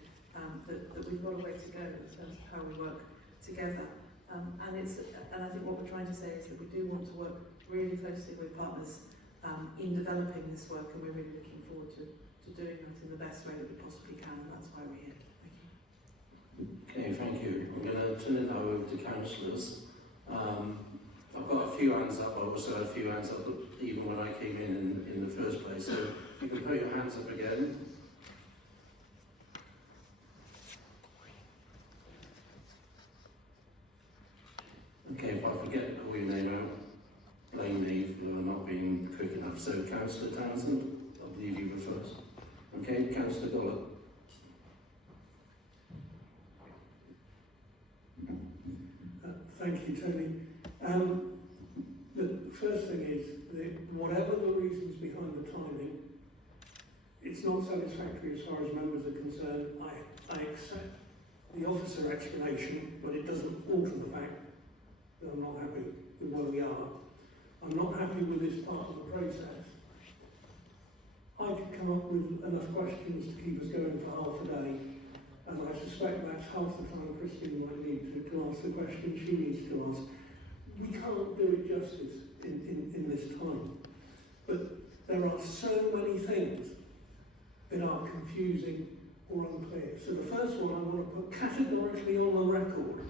that we've got a way to go in terms of how we work together. And I think what we're trying to say is that we do want to work really closely with partners in developing this work, and we're really looking forward to doing that in the best way that we possibly can, and that's why we're here. Thank you. Okay, thank you. I'm going to turn it now over to councillors. I've got a few hands up. I also had a few hands up even when I came in the first place. So you can put your hands up again. Okay, if I forget to call your name out, blame me for not being quick enough. So Councillor Townsend, I believe you were first. Okay, Councillor Goller. Thank you, Tony. The first thing is that whatever the reasons behind the timing, it's not satisfactory as far as members are concerned. I accept the officer explanation, but it doesn't alter the fact that I'm not happy with where we are. I'm not happy with this part of the process. I could come up with enough questions to keep us going for half a day, and I suspect that's half the time Christine might need to ask the question she needs to ask. We can't do it justice in this time. But there are so many things that are confusing or unclear. So the first one I want to put categorically on the record.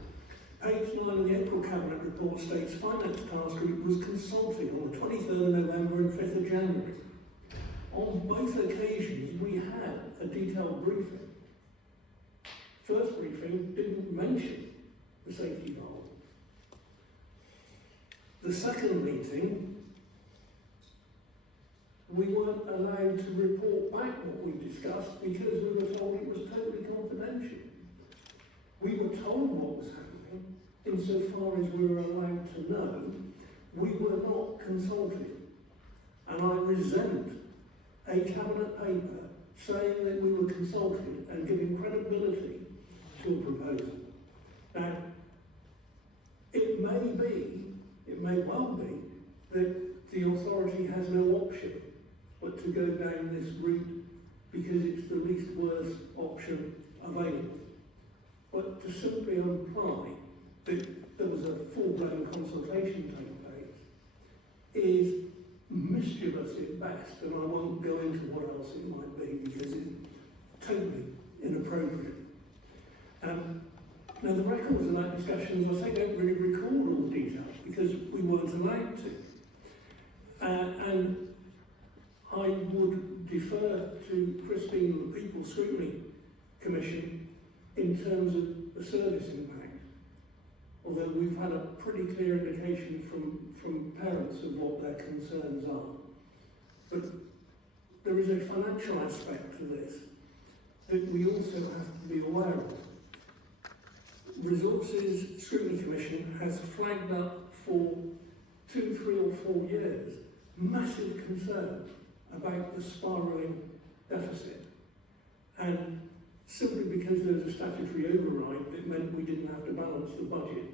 Page 9 of the April Cabinet report states Finance Task Group was consulting on the 23rd of November and 5th of January. On both occasions we had a detailed briefing. First briefing didn't mention the safety valve. The second meeting, we weren't allowed to report back what we discussed because we were told it was totally confidential. We were told what was happening insofar as we were allowed to know. We were not consulted. And I resent a cabinet paper saying that we were consulted and giving credibility to a proposal. Now, it may well be that the authority has no option but to go down this route because it's the least worst option available. But to simply imply that there was a full-blown consultation taking place is mischievous at best, and I won't go into what else it might be because it's totally inappropriate. Now the records of that discussion, I say, don't really record all the details because we weren't allowed to. And I would defer to Christine and the People's Scrutiny Commission in terms of the service impact, although we've had a pretty clear indication from parents of what their concerns are. But there is a financial aspect to this that we also have to be aware of. Resources Scrutiny Commission has flagged up for 2, 3 or 4 years massive concern about the spiralling deficit. And simply because there was a statutory override that meant we didn't have to balance the budget.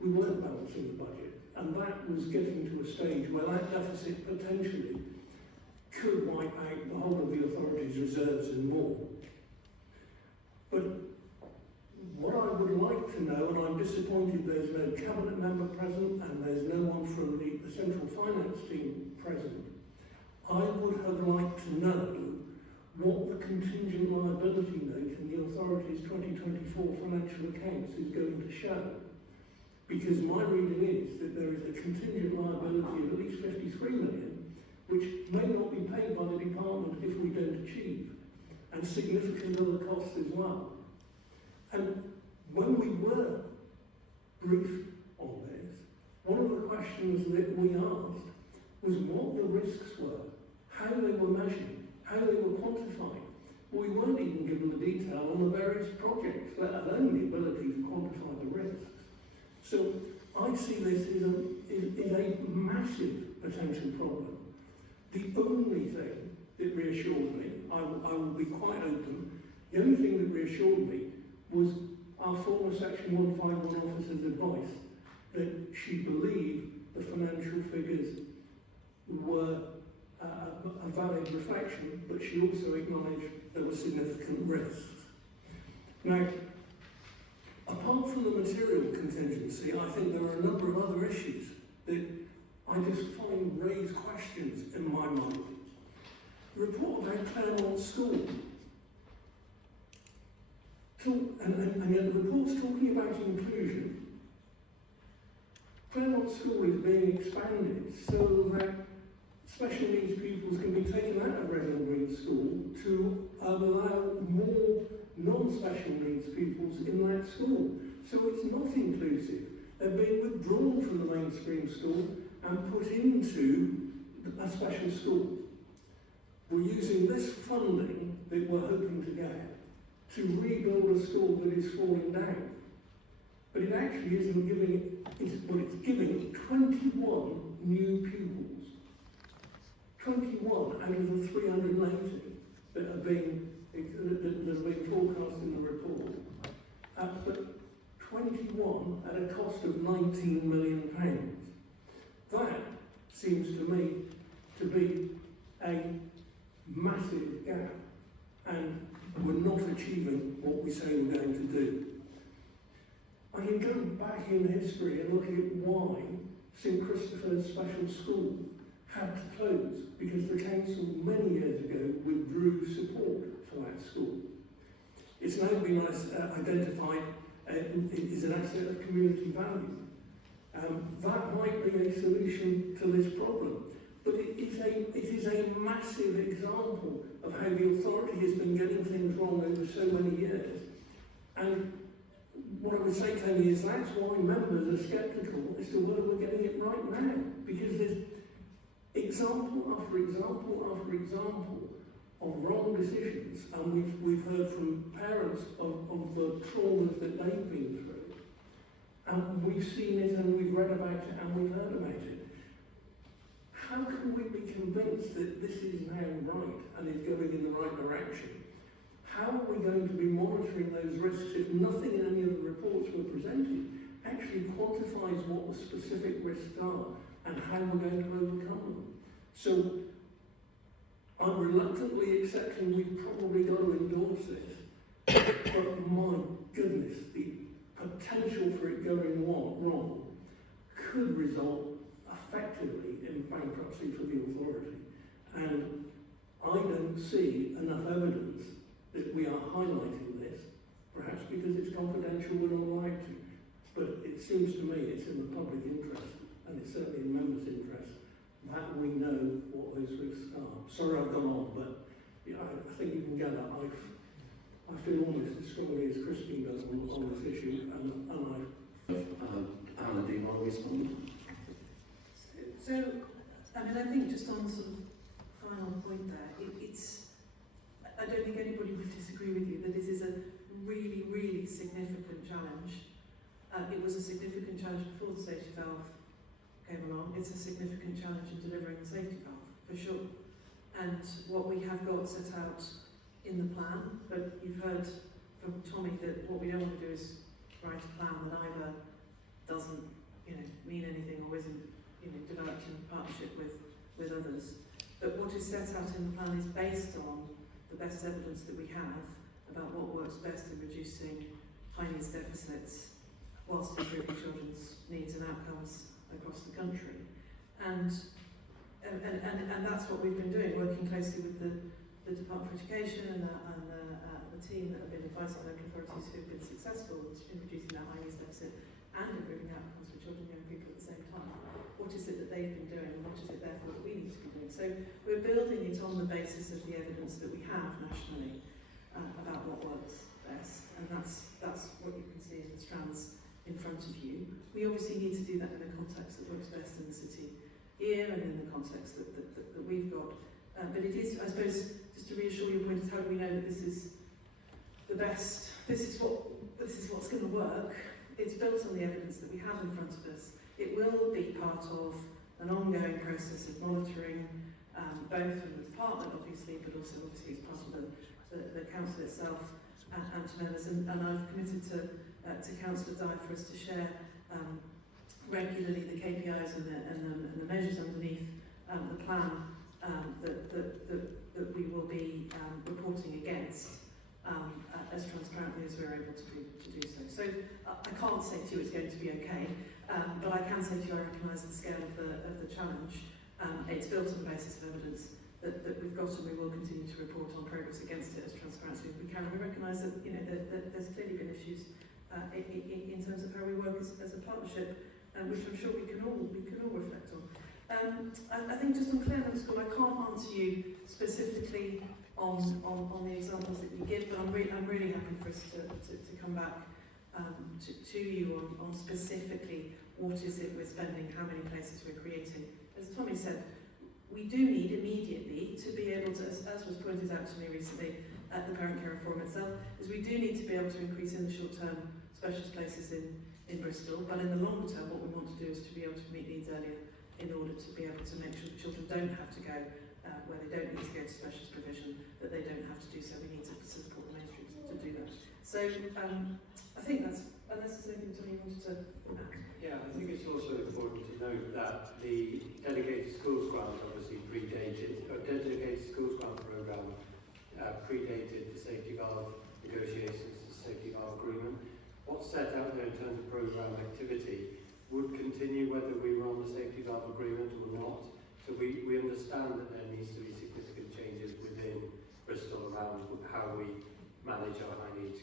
We weren't balancing the budget. And that was getting to a stage where that deficit potentially could wipe out the whole of the authority's reserves and more. But what I would like to know, and I'm disappointed there's no cabinet member present and there's no one from the central finance team present, I would have liked to know what the contingent liability note in the authority's 2024 financial accounts is going to show. because my reading is that there is a contingent liability of at least 53 million, which may not be paid by the department if we don't achieve, and significant other costs as well. And when we were briefed on this, one of the questions that we asked was what the risks were, how they were measured, how they were quantified. We weren't even given the detail on the various projects, let alone the ability to quantify the risks. So I see this as a massive potential problem. The only thing that reassured me, I will be quite open, the only thing that reassured me was our former Section 151 officer's advice that she believed the financial figures were a valid reflection, but she also acknowledged there were significant risks. Now, apart from the material contingency, I think there are a number of other issues that I just find raise questions in my mind. The report about Claremont School, and yet the report's talking about inclusion. Claremont School is being expanded so that special needs pupils can be taken out of Red and Green School to allow more non-special needs pupils in that school. So it's not inclusive. They're being withdrawn from the mainstream school and put into a special school. We're using this funding that we're hoping to get to rebuild a school that is falling down. But it actually isn't giving, it's giving 21 new pupils. 21 out of the 380 that are being forecast in the report. But 21 at a cost of £19 million. That seems to me to be a massive gap, and we're not achieving what we say we're going to do. I can go back in history and look at why St Christopher's Special School had to close, because the council many years ago withdrew support for that school. It's now been identified as an asset of community value. That might be a solution to this problem, but it is a massive example of how the authority has been getting things wrong over so many years. And what I would say, Tony, is that's why members are sceptical as to whether we're getting it right now, because there's example after example after example of wrong decisions, and we've heard from parents of the traumas that they've been through, and we've seen it and we've read about it and we've heard about it. How can we be convinced that this is now right and is going in the right direction? How are we going to be monitoring those risks if nothing in any of the reports we're presented actually quantifies what the specific risks are and how we're going to overcome them? So I'm reluctantly accepting we've probably got to endorse this, but my goodness, the potential for it going wrong could result effectively in bankruptcy for the authority. And I don't see enough evidence that we are highlighting this, perhaps because it's confidential, we're not allowed to, but it seems to me it's in the public interest, and it's certainly in members' interest, that we know what those risks are. Sorry I've gone on, but yeah, I think you can get that. I feel almost as strongly as Christine does on this issue, and Anna, do you want to respond? So, I mean, I think just on the sort of final point there, I don't think anybody would disagree with you that this is a really, really significant challenge. It was a significant challenge before the safety valve came along. It's a significant challenge in delivering the safety valve, for sure. And what we have got set out in the plan, but you've heard from Tommy that what we don't want to do is write a plan that either doesn't, mean anything or isn't, developed in partnership with others. But what is set out in the plan is based on the best evidence that we have about what works best in reducing high needs deficits whilst improving children's needs and outcomes across the country. And that's what we've been doing, working closely with the Department for Education and the team that have been advising local authorities who have been successful in reducing that high needs deficit and improving outcomes for children and young people at the same time. What is it that they've been doing, and what is it therefore that we need to be doing? So we're building it on the basis of the evidence that we have nationally about what works best, and that's what you can see in the strands in front of you. We obviously need to do that in a context that works best in the city here and in the context that we've got. But it is, I suppose, just to reassure your point, is how do we know that this is the best, this is what's going to work? It's built on the evidence that we have in front of us. It will be part of an ongoing process of monitoring, both from the department obviously, but also obviously as part of the council itself and to members. And I've committed to Councillor Dye for us to share regularly the KPIs and the measures underneath the plan that we will be reporting against as transparently as we're able to do so. So I can't say to you it's going to be okay, but I can say to you I recognise the scale of the challenge. It's built on the basis of evidence that we've got, and we will continue to report on progress against it as transparently as we can. And we recognise that there's clearly been issues in terms of how we work as a partnership, which I'm sure we can all reflect on. I think just on Claremont School, I can't answer you specifically on the examples that you give, but I'm really happy for us to come back to you on specifically what is it we're spending, how many places we're creating. As Tommy said, we do need immediately to be able to, as was pointed out to me recently at the Parent Care Forum itself, is we do need to be able to increase in the short term specialist places in Bristol, but in the longer term what we want to do is to be able to meet needs earlier in order to be able to make sure that children don't have to go where they don't need to go to specialist provision, that they don't have to do so. We need to support the mainstream to do that. So I think that's, unless there's anything Tony wanted to add. Yeah, I think it's also important to note that the dedicated schools grant obviously predated, or dedicated schools grant programme predated the safety valve negotiations, the safety valve agreement. What's set out there in terms of programme activity would continue whether we were on the safety valve agreement or not. So we understand that there needs to be significant changes within Bristol around how we manage our high needs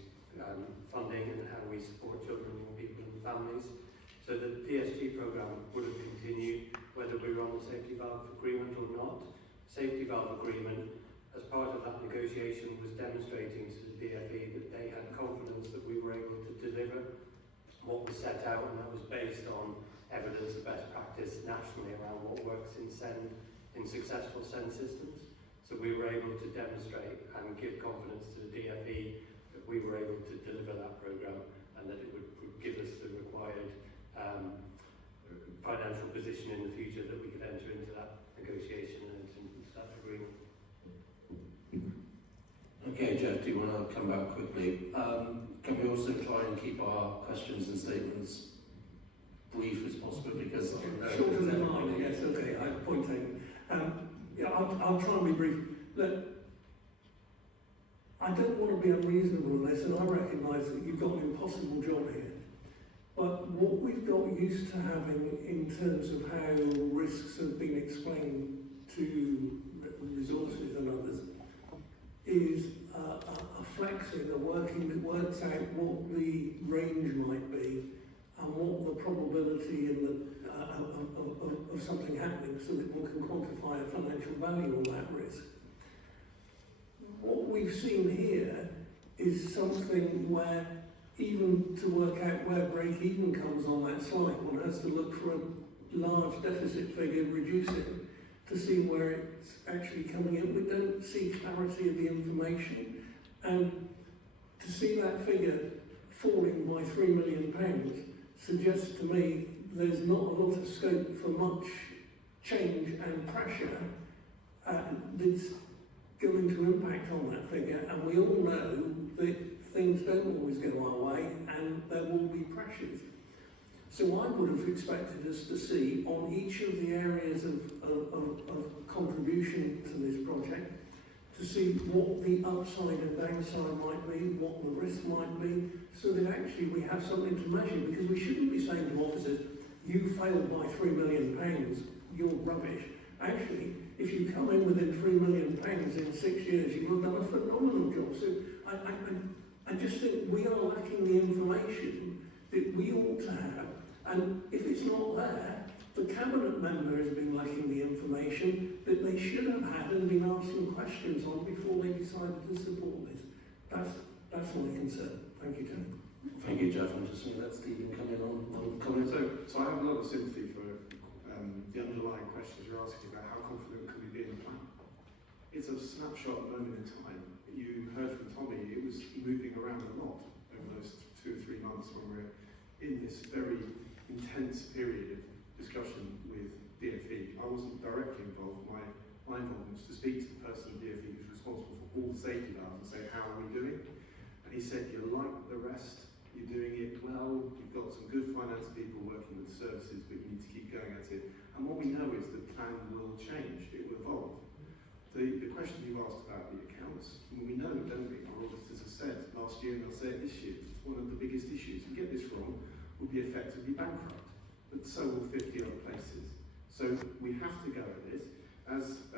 funding and how we support children, young people and families. So the PSG programme would have continued whether we were on the safety valve agreement or not. Safety valve agreement, as part of that negotiation, was demonstrating to the DFE that they had confidence that we were able to deliver what was set out, and that was based on evidence of best practice nationally around what works in SEND, in successful SEND systems. So we were able to demonstrate and give confidence to the DFE that we were able to deliver that programme and that it would give us the required financial position in the future that we could enter into that negotiation and enter into that agreement. Okay, Jeff, do you want to come back quickly? Can we also try and keep our questions and statements brief as possible, because shorter than mine, yes, okay, I have point taken. Yeah, I'll try and be brief. Look, I don't want to be unreasonable in this, and I recognise that you've got an impossible job here. But what we've got used to having in terms of how risks have been explained to resources and others is a flexing, a working that works out what the range might be and what the probability in the, of something happening, so that one can quantify a financial value on that risk. What we've seen here is something where, even to work out where break-even comes on that slide, one has to look for a large deficit figure, reduce it, to see where it's actually coming in. We don't see clarity of the information, and to see that figure falling by £3 million suggests to me there's not a lot of scope for much change and pressure that's going to impact on that figure, and we all know that things don't always go our way and there will be pressures. So I would have expected us to see on each of the areas of contribution to this project, to see what the upside and downside might be, what the risk might be, so that actually we have something to measure, because we shouldn't be saying to officers, you failed by £3 million, you're rubbish. Actually, if you come in within £3 million in 6 years, you will have done a phenomenal job. So I just think we are lacking the information that we ought ought to have. And if it's not there, the cabinet member has been lacking the information that they should have had and been asking questions on before they decided to support this. That's my concern. Thank you, Tony. Thank you, Jeff. I'm just going to let Stephen come in on comment. So I have a lot of sympathy for the underlying questions you're asking about how confident can we be in the plan. It's a snapshot moment in time. You heard from Tommy, it was moving around a lot over those 2 or 3 months when we're in this very intense period of discussion with DfE. I wasn't directly involved. My involvement was to speak to the person at DfE who's responsible for all the safety valves and say, how are we doing? And he said, you're like the rest, you're doing it well, you've got some good finance people working with services, but you need to keep going at it. And what we know is the plan will change, it will evolve. The question you asked about the accounts, we know, don't we? Our auditors have said last year and they'll say it this year, it's one of the biggest issues. If we get this wrong, we'll be effectively bankrupt. But so will 50 other places. So we have to go at this. As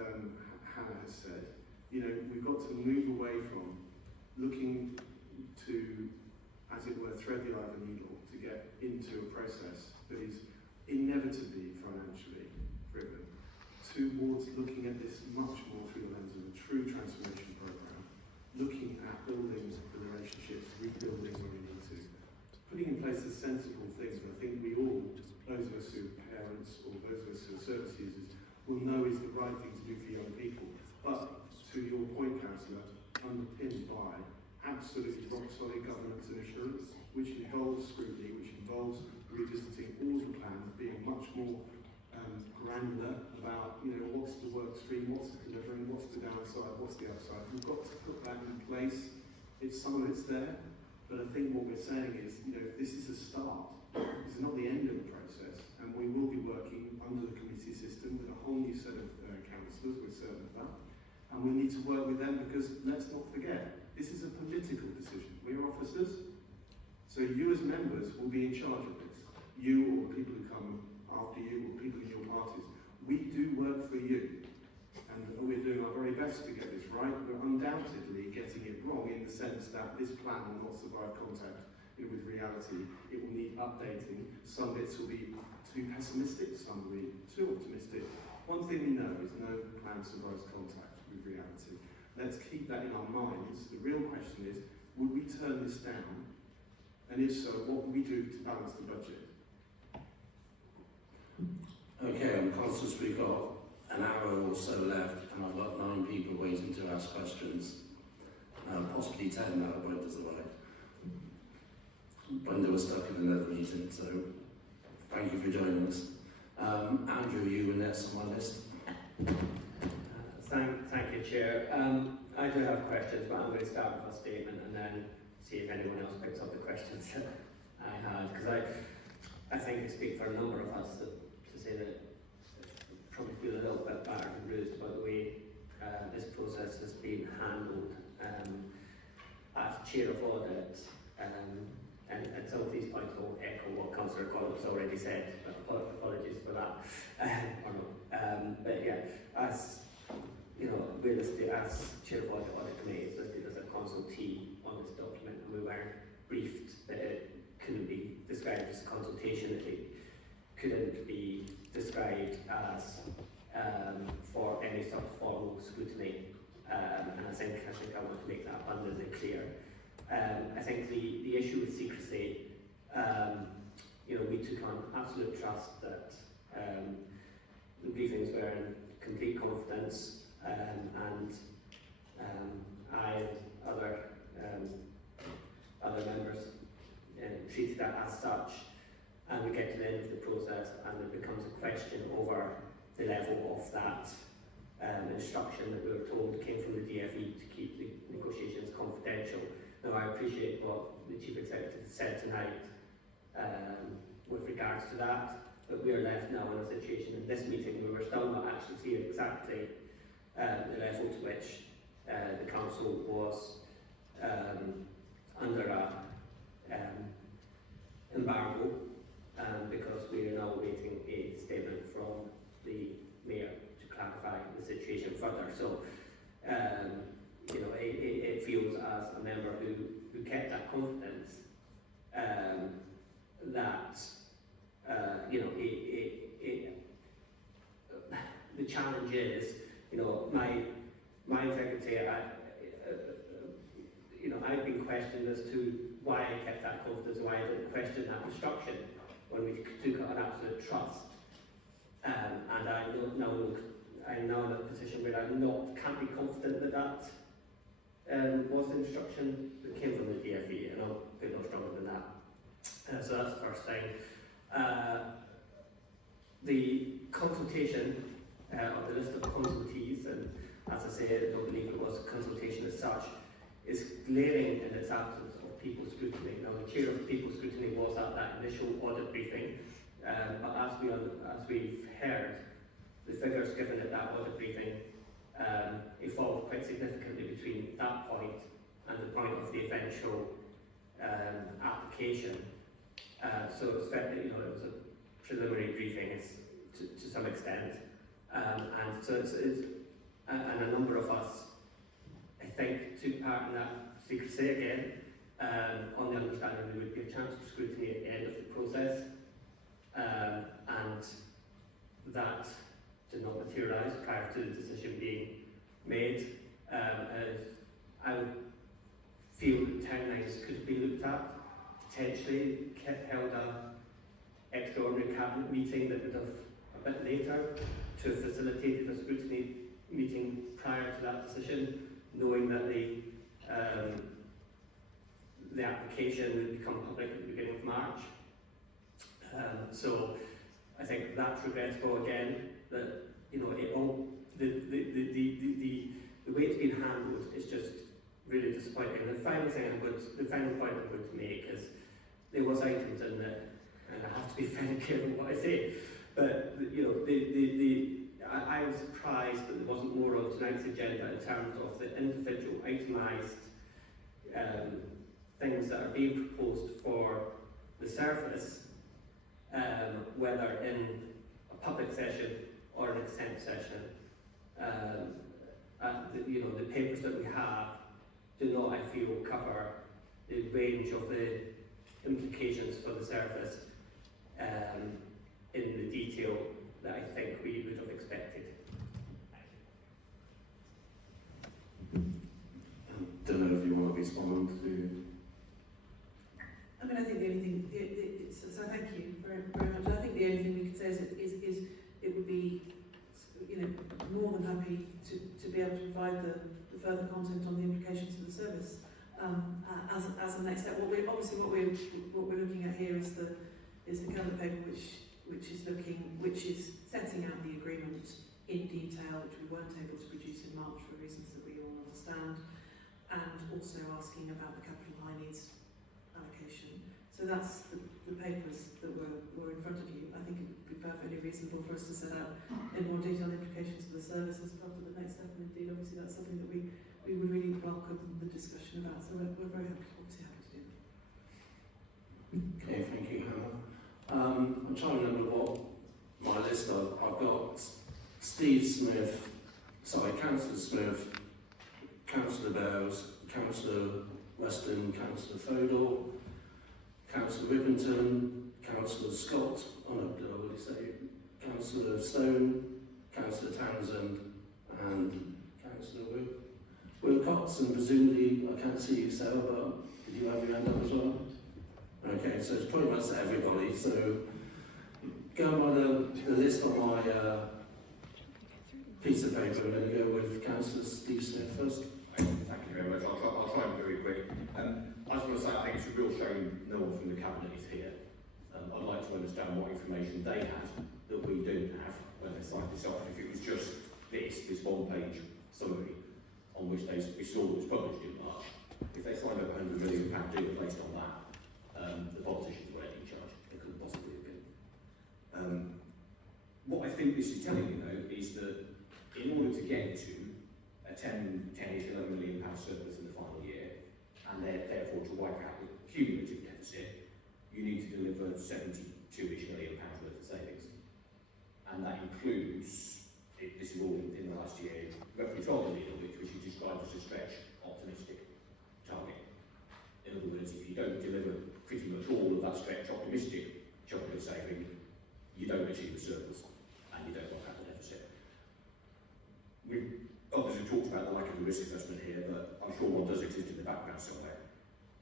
Hannah has said, you know, we've got to move away from looking to, as it were, thread the eye of a needle to get into a process that is inevitably financially driven, towards looking at this much more through the lens of a true transformation programme, looking at building the relationships, rebuilding where we need to, putting in place the sensible things that I think we all, those of us who are parents or those of us who are service users, will know is the right thing to do for young people. But to your point, Councillor, underpinned by absolutely rock-solid governance and assurance, which involves scrutiny, which involves revisiting all the plans, being much more granular about, you know, what's the work stream, what's the delivering, what's the downside, what's the upside. We've got to put that in place. Some of it's there, but I think what we're saying is, you know, this is a start. This is not the end of the process, and we will be working under the committee system with a whole new set of councillors, we're certain of that. And we need to work with them because, let's not forget, this is a political decision. We're officers, so you as members will be in charge of this. You or people who come after you or people in your parties. We do work for you, and we're doing our very best to get this right. We're undoubtedly getting it wrong in the sense that this plan will not survive contact with reality. It will need updating. Some bits will be too pessimistic, some will be too optimistic. One thing we know is no plan survives contact with reality. Let's keep that in our minds. The real question is, would we turn this down? And if so, what would we do to balance the budget? Okay, I'm conscious we've got an hour or so left, and I've got 9 people waiting to ask questions. Possibly 10 now, Brenda's away. Brenda was stuck in another meeting, so thank you for joining us. Andrew, you were next on my list. Thank you, Chair. I do have questions, but I'm going to start with a statement and then see if anyone else picks up the questions that I had. Because I think I speak for a number of us to say that probably feel a little bit battered and bruised about the way this process has been handled. As Chair of Audit, and some of these points will echo what Councillor Collins already said, but apologies for that. But yeah, as you know, realistically, as Chair of Audit Committee, it's listed as a consultee on this document, and we weren't briefed that it couldn't be described as a consultation, that it couldn't be described as for any sort of formal scrutiny. And I think I want to make that abundantly clear. I think the issue with secrecy, you know, we took on absolute trust that the briefings were in complete confidence, and I and other members treated that as such. And we get to the end of the process, and there becomes a question over the level of that instruction that we were told came from the DfE to keep the negotiations confidential. Now, I appreciate what the Chief Executive said tonight with regards to that, but we are left now in a situation in this meeting where we're still not actually seeing exactly the level to which the Council was under a embargo, because we are now awaiting a statement from the Mayor to clarify the situation further. So, you know, it feels as a member who kept that confidence that challenge is, you know, my integrity, you know, I've been questioned as to why I kept that confidence, why I didn't question that instruction when we took out an absolute trust. And I'm now in a position where can't be confident that that was the instruction that came from the DFE, and I'll be no stronger than that. So that's the first thing. The consultation of the list of consultees, and as I say, I don't believe it was a consultation as such, is glaring in its absence of people scrutiny. Now, the chair of people scrutiny was at that initial audit briefing, but as we've heard, the figures given at that audit briefing evolved quite significantly between that point and the point of the eventual application. So it was fair, you know, it was a preliminary briefing to some extent, and so and a number of us, I think, took part in that secrecy again, on the understanding there would be a chance for scrutiny at the end of the process, and that did not materialise prior to the decision being made. I would feel that timelines could be looked at, potentially held a extraordinary cabinet meeting that would have a bit later to have facilitated a scrutiny meeting prior to that decision, knowing that the application would become public at the beginning of March. So I think that's regrettable again, that, you know, it all, the way it's been handled is just really disappointing. And the final point I'm going to make is there was items in there, and I have to be very careful what I say, but you know, I was surprised that there wasn't more on tonight's agenda in terms of the individual itemised things that are being proposed for the service, whether in a public session or an exempt session. You know, the papers that we have do not, I feel, cover the range of the implications for the service in the detail that I think we would have expected. I don't know if you want to respond to. I mean, I think the only thing, so thank you very, very much. I think the only thing we could say is it would be, you know, more than happy to be able to provide the further content on the implications of the service as a next step. What we're looking at here is the cabinet paper which is setting out the agreement in detail, which we weren't able to produce in March for reasons that we all understand, and also asking about the capital high needs allocation. So that's the papers that were in front of you. I think it would be perfectly reasonable for us to set out in more detail the implications for the service as part of the next step, and indeed obviously that's something that we would really welcome the discussion about, so we're very happy to do that. Okay, thank you, Hannah. I'm trying to remember what my list of. I've got Councillor Smith, Councillor Bowes, Councillor Weston, Councillor Fodor, Councillor Rippington, Councillor Scott, what did he say? Councillor Stone, Councillor Townsend, and Councillor Wilcox, and presumably, I can't see you, Sarah, but did you have your hand up as well? Okay, so it's pretty much everybody. So going by the list on my piece of paper, I'm going to go with Councillor Steve Smith first. Thank you very much. I'll try and be very quick. I just want to say I think it's a real shame no one from the Cabinet is here. I'd like to understand what information they have that we don't have when they signed this off. If it was just this one-page summary on which they saw it was published in March, if they signed up a £100 million deal based on that, the politicians weren't in charge. They couldn't possibly have been. What I think this is telling me, though, is that in order to get to a 10-ish, £11 million surplus in the final year, and therefore to wipe out the cumulative deficit, you need to deliver £72-ish million worth of savings. And that includes, this is all in the last year, roughly 12 million of which you described as a stretch optimistic target. In other words, if you don't deliver pretty much all of that stretch optimistic chunk of saving, you don't achieve a surplus and you don't work out the deficit.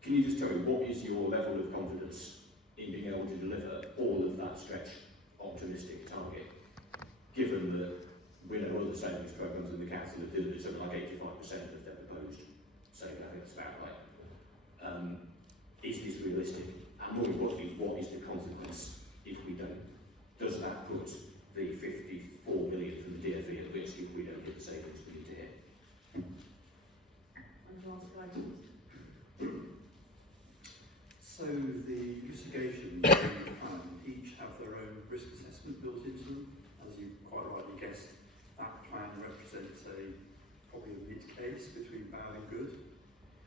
Can you just tell me what is your level of confidence in being able to deliver all of that stretch optimistic target, given that we know other savings programmes in the council have delivered something like 85% of their proposed savings outlay? Is this realistic? And more importantly, what is the consequence if we don't? Does that put the 54 million from the DFE at risk if we don't get the savings we need to hit? So the mitigations each have their own risk assessment built into them. As you quite rightly guessed, that plan represents probably a mid case between bad and good.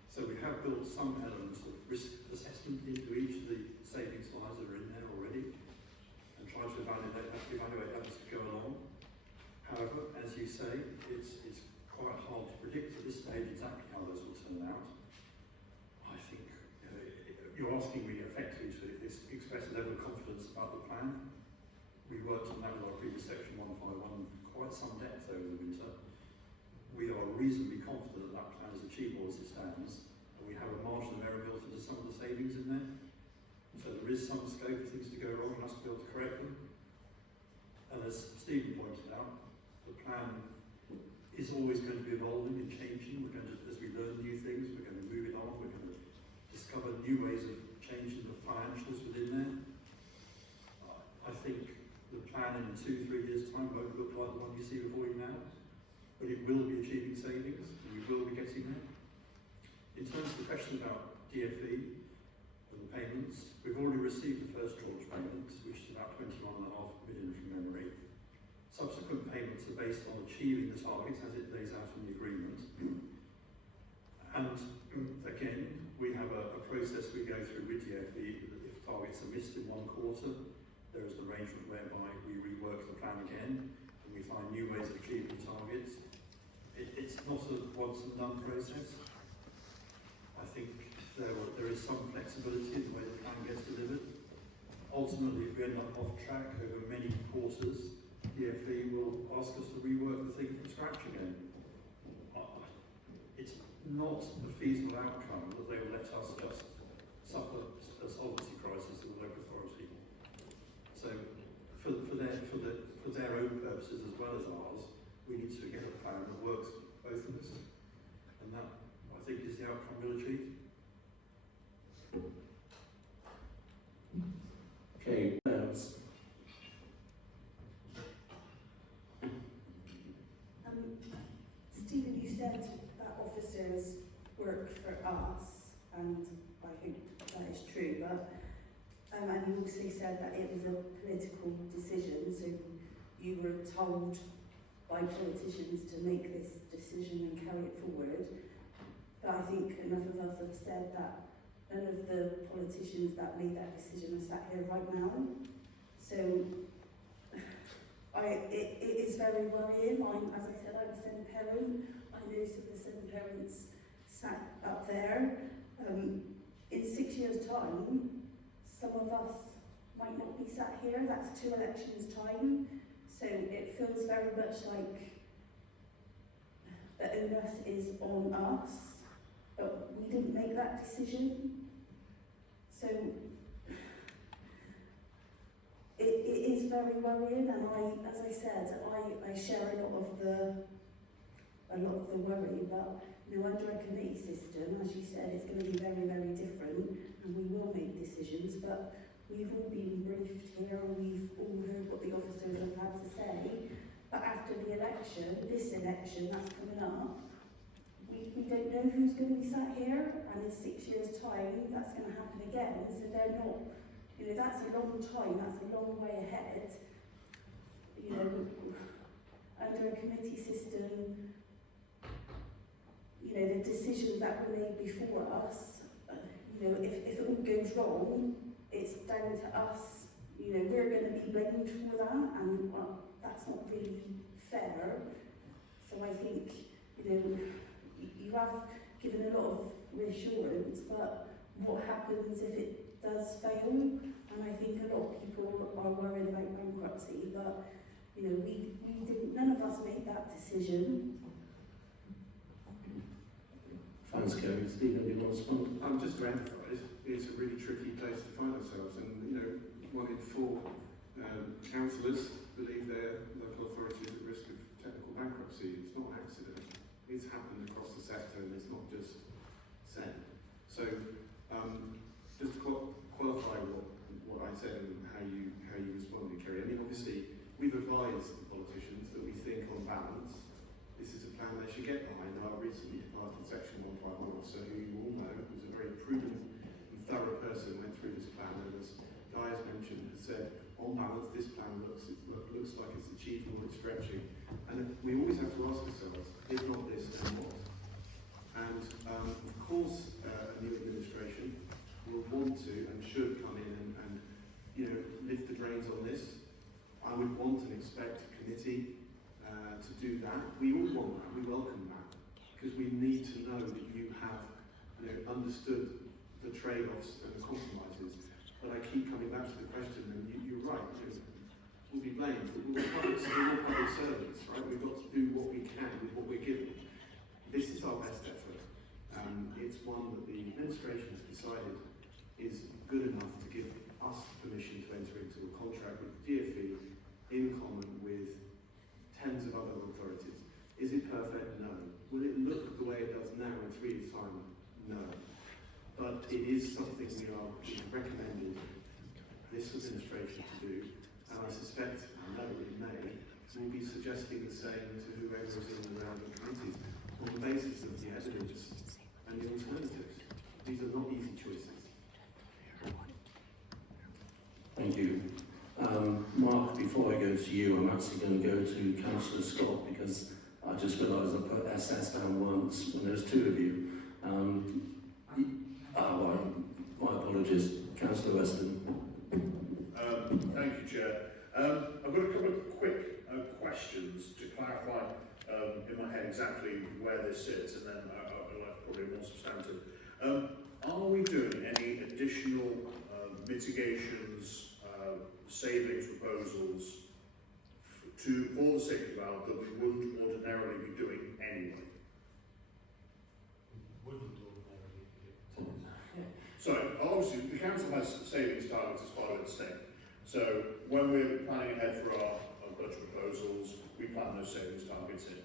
So we have built some elements of risk assessment into each of the savings lines that are in there already, and try to evaluate that as we go along. However, as you say, it's quite hard to predict at this stage exactly how those will turn out. I think you're asking me effectively to express a level of confidence about the plan. We worked on that with our previous section 151 quite some depth over the winter. We are reasonably confident that that plan is achievable as it stands, and we have a margin of error built into some of the savings in there. So there is some scope for things to go wrong and us to be able to correct them. And as Stephen pointed out, the plan is always going to be evolving and changing. We're going to, as we learn new things, we're going to move it on. We're going to discover new ways of changing the financials within there. I think the plan in 2-3 years' time won't look like the one you see before you now, but it will be achieving savings, and we will be getting there. In terms of the question about DFE and the payments, we've already received the first tranche payments, which is about 21.5 million from memory. Subsequent payments are based on achieving the targets as it lays out in the agreement. And again, we have a process we go through with DFE. If targets are missed in one quarter, there is an arrangement whereby we rework the plan again and we find new ways of achieving targets. It's not a once and done process. I think there is some flexibility in the way the plan gets delivered. Ultimately, if we end up off track over many quarters, DFE will ask us to rework the thing from scratch again. It's not a feasible outcome that they will let us just suffer a solvency crisis in the local authority. So for their own purposes as well as ours, we need to get a plan that works for both of us. And that, I think, is the outcome we'll achieve. Okay, Stephen, you said that officers work for us, and I think that is true, but and you also said that it was a political decision, so you were told by politicians to make this decision and carry it forward. But I think enough of us have said that none of the politicians that made that decision are sat here right now. So it is very worrying. As I said, I'm a Sen parent. I know some of the Sen parents sat up there. In 6 years' time, some of us might not be sat here. That's 2 elections' time. So it feels very much like the onus is on us, but we didn't make that decision. So it is very worrying, and as I said, I share a lot of the worry, but under a committee system, as you said, it's going to be very, very different, and we will make decisions, but we've all been briefed here, and we've all heard what the officers have had to say, but after the election, this election that's coming up, we don't know who's going to be sat here, and in 6 years' time, that's going to happen again, so they're not, that's a long time, that's a long way ahead. Under a committee system, the decisions that were made before us, if it all goes wrong, it's down to us. We're going to be blamed for that, and that's not really fair. So I think, you have given a lot of reassurance, but what happens if it does fail? And I think a lot of people are worried about bankruptcy, but we didn't, none of us made that decision. Thanks, Gary. Stephen, do you want to respond? Just to emphasise, it's a really tricky place to find ourselves, and 1 in 4 councillors believe their local authority is at risk of technical bankruptcy. It's not an accident. It's happened across the sector, and it's not just said. So, just to qualify what I said and how you responded, Kerry. I mean, obviously, we've advised the politicians that we think, on balance, this is a plan they should get behind. Our recently departed Section 151 officer, who you all know, was a very prudent and thorough person, went through this plan, and as Guy has mentioned, has said, on balance, this plan looks like it's achievable, it's stretching. And we always have to ask ourselves, if not this, then what? And of course, a new administration will want to and should come in and lift the reins on this. I would want and expect a committee to do that. We all want that, we welcome that, because we need to know that you have understood the trade-offs and the compromises. But I keep coming back to the question, and you're right, we'll be blamed, but we're all public servants, right? We've got to do what we can with what we're given. This is our best effort. It's one that the administration has decided is good enough to give us permission to enter into a contract with DfE in common with tens of other authorities. Is it perfect? No. Will it look the way it does now in 3 years' time? No. But it is something we have recommended this administration to do, and I suspect, I know it may, we'll be suggesting the same to whoever is in the relevant committees on the basis of the evidence and the alternatives. These are not easy choices. Thank you. Mark, before I go to you, I'm actually going to go to Councillor Scott, because I just realised I put SS down once when there's 2 of you. My apologies. Councillor Weston. Thank you, Chair. I've got a couple of quick questions to clarify in my head exactly where this sits, and then I'll have probably more substantive. Are we doing any additional mitigations, savings proposals for the safety valve that we wouldn't ordinarily be doing anyway? So, obviously, the council has savings targets as part of its thing. So, when we're planning ahead for our budget proposals, we plan those savings targets in.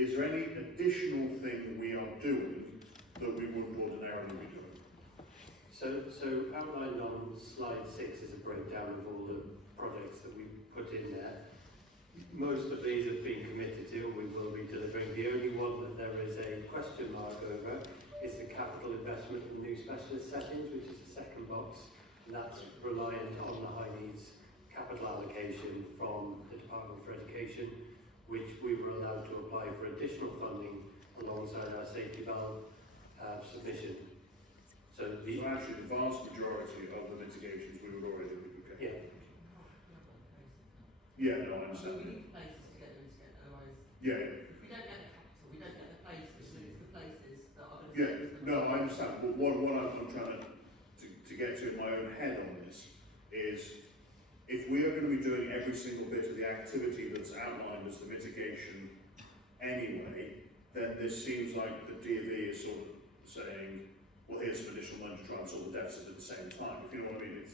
Is there any additional thing we are doing that we wouldn't ordinarily be doing? So outlined on slide 6 is a breakdown of all the projects that we put in there. Most of these have been committed to and we will be delivering. The only one that there is a question mark over is the capital investment in new specialist settings, which is the second box, and that's reliant on the high needs capital allocation from the Department for Education, which we were allowed to apply for additional funding alongside our safety valve submission. So actually the vast majority of the mitigations we would already be okay. Yeah, no, I understand. We need places to get them to get, otherwise. Yeah. If we don't get the capital, we don't get the places, and it's the places that are going to. Yeah, no, I understand. But what I'm trying to get to in my own head on this is, if we are going to be doing every single bit of the activity that's outlined as the mitigation anyway, then this seems like the DfE is sort of saying, well, here's some additional money to try and solve the deficit at the same time. If you know what I mean?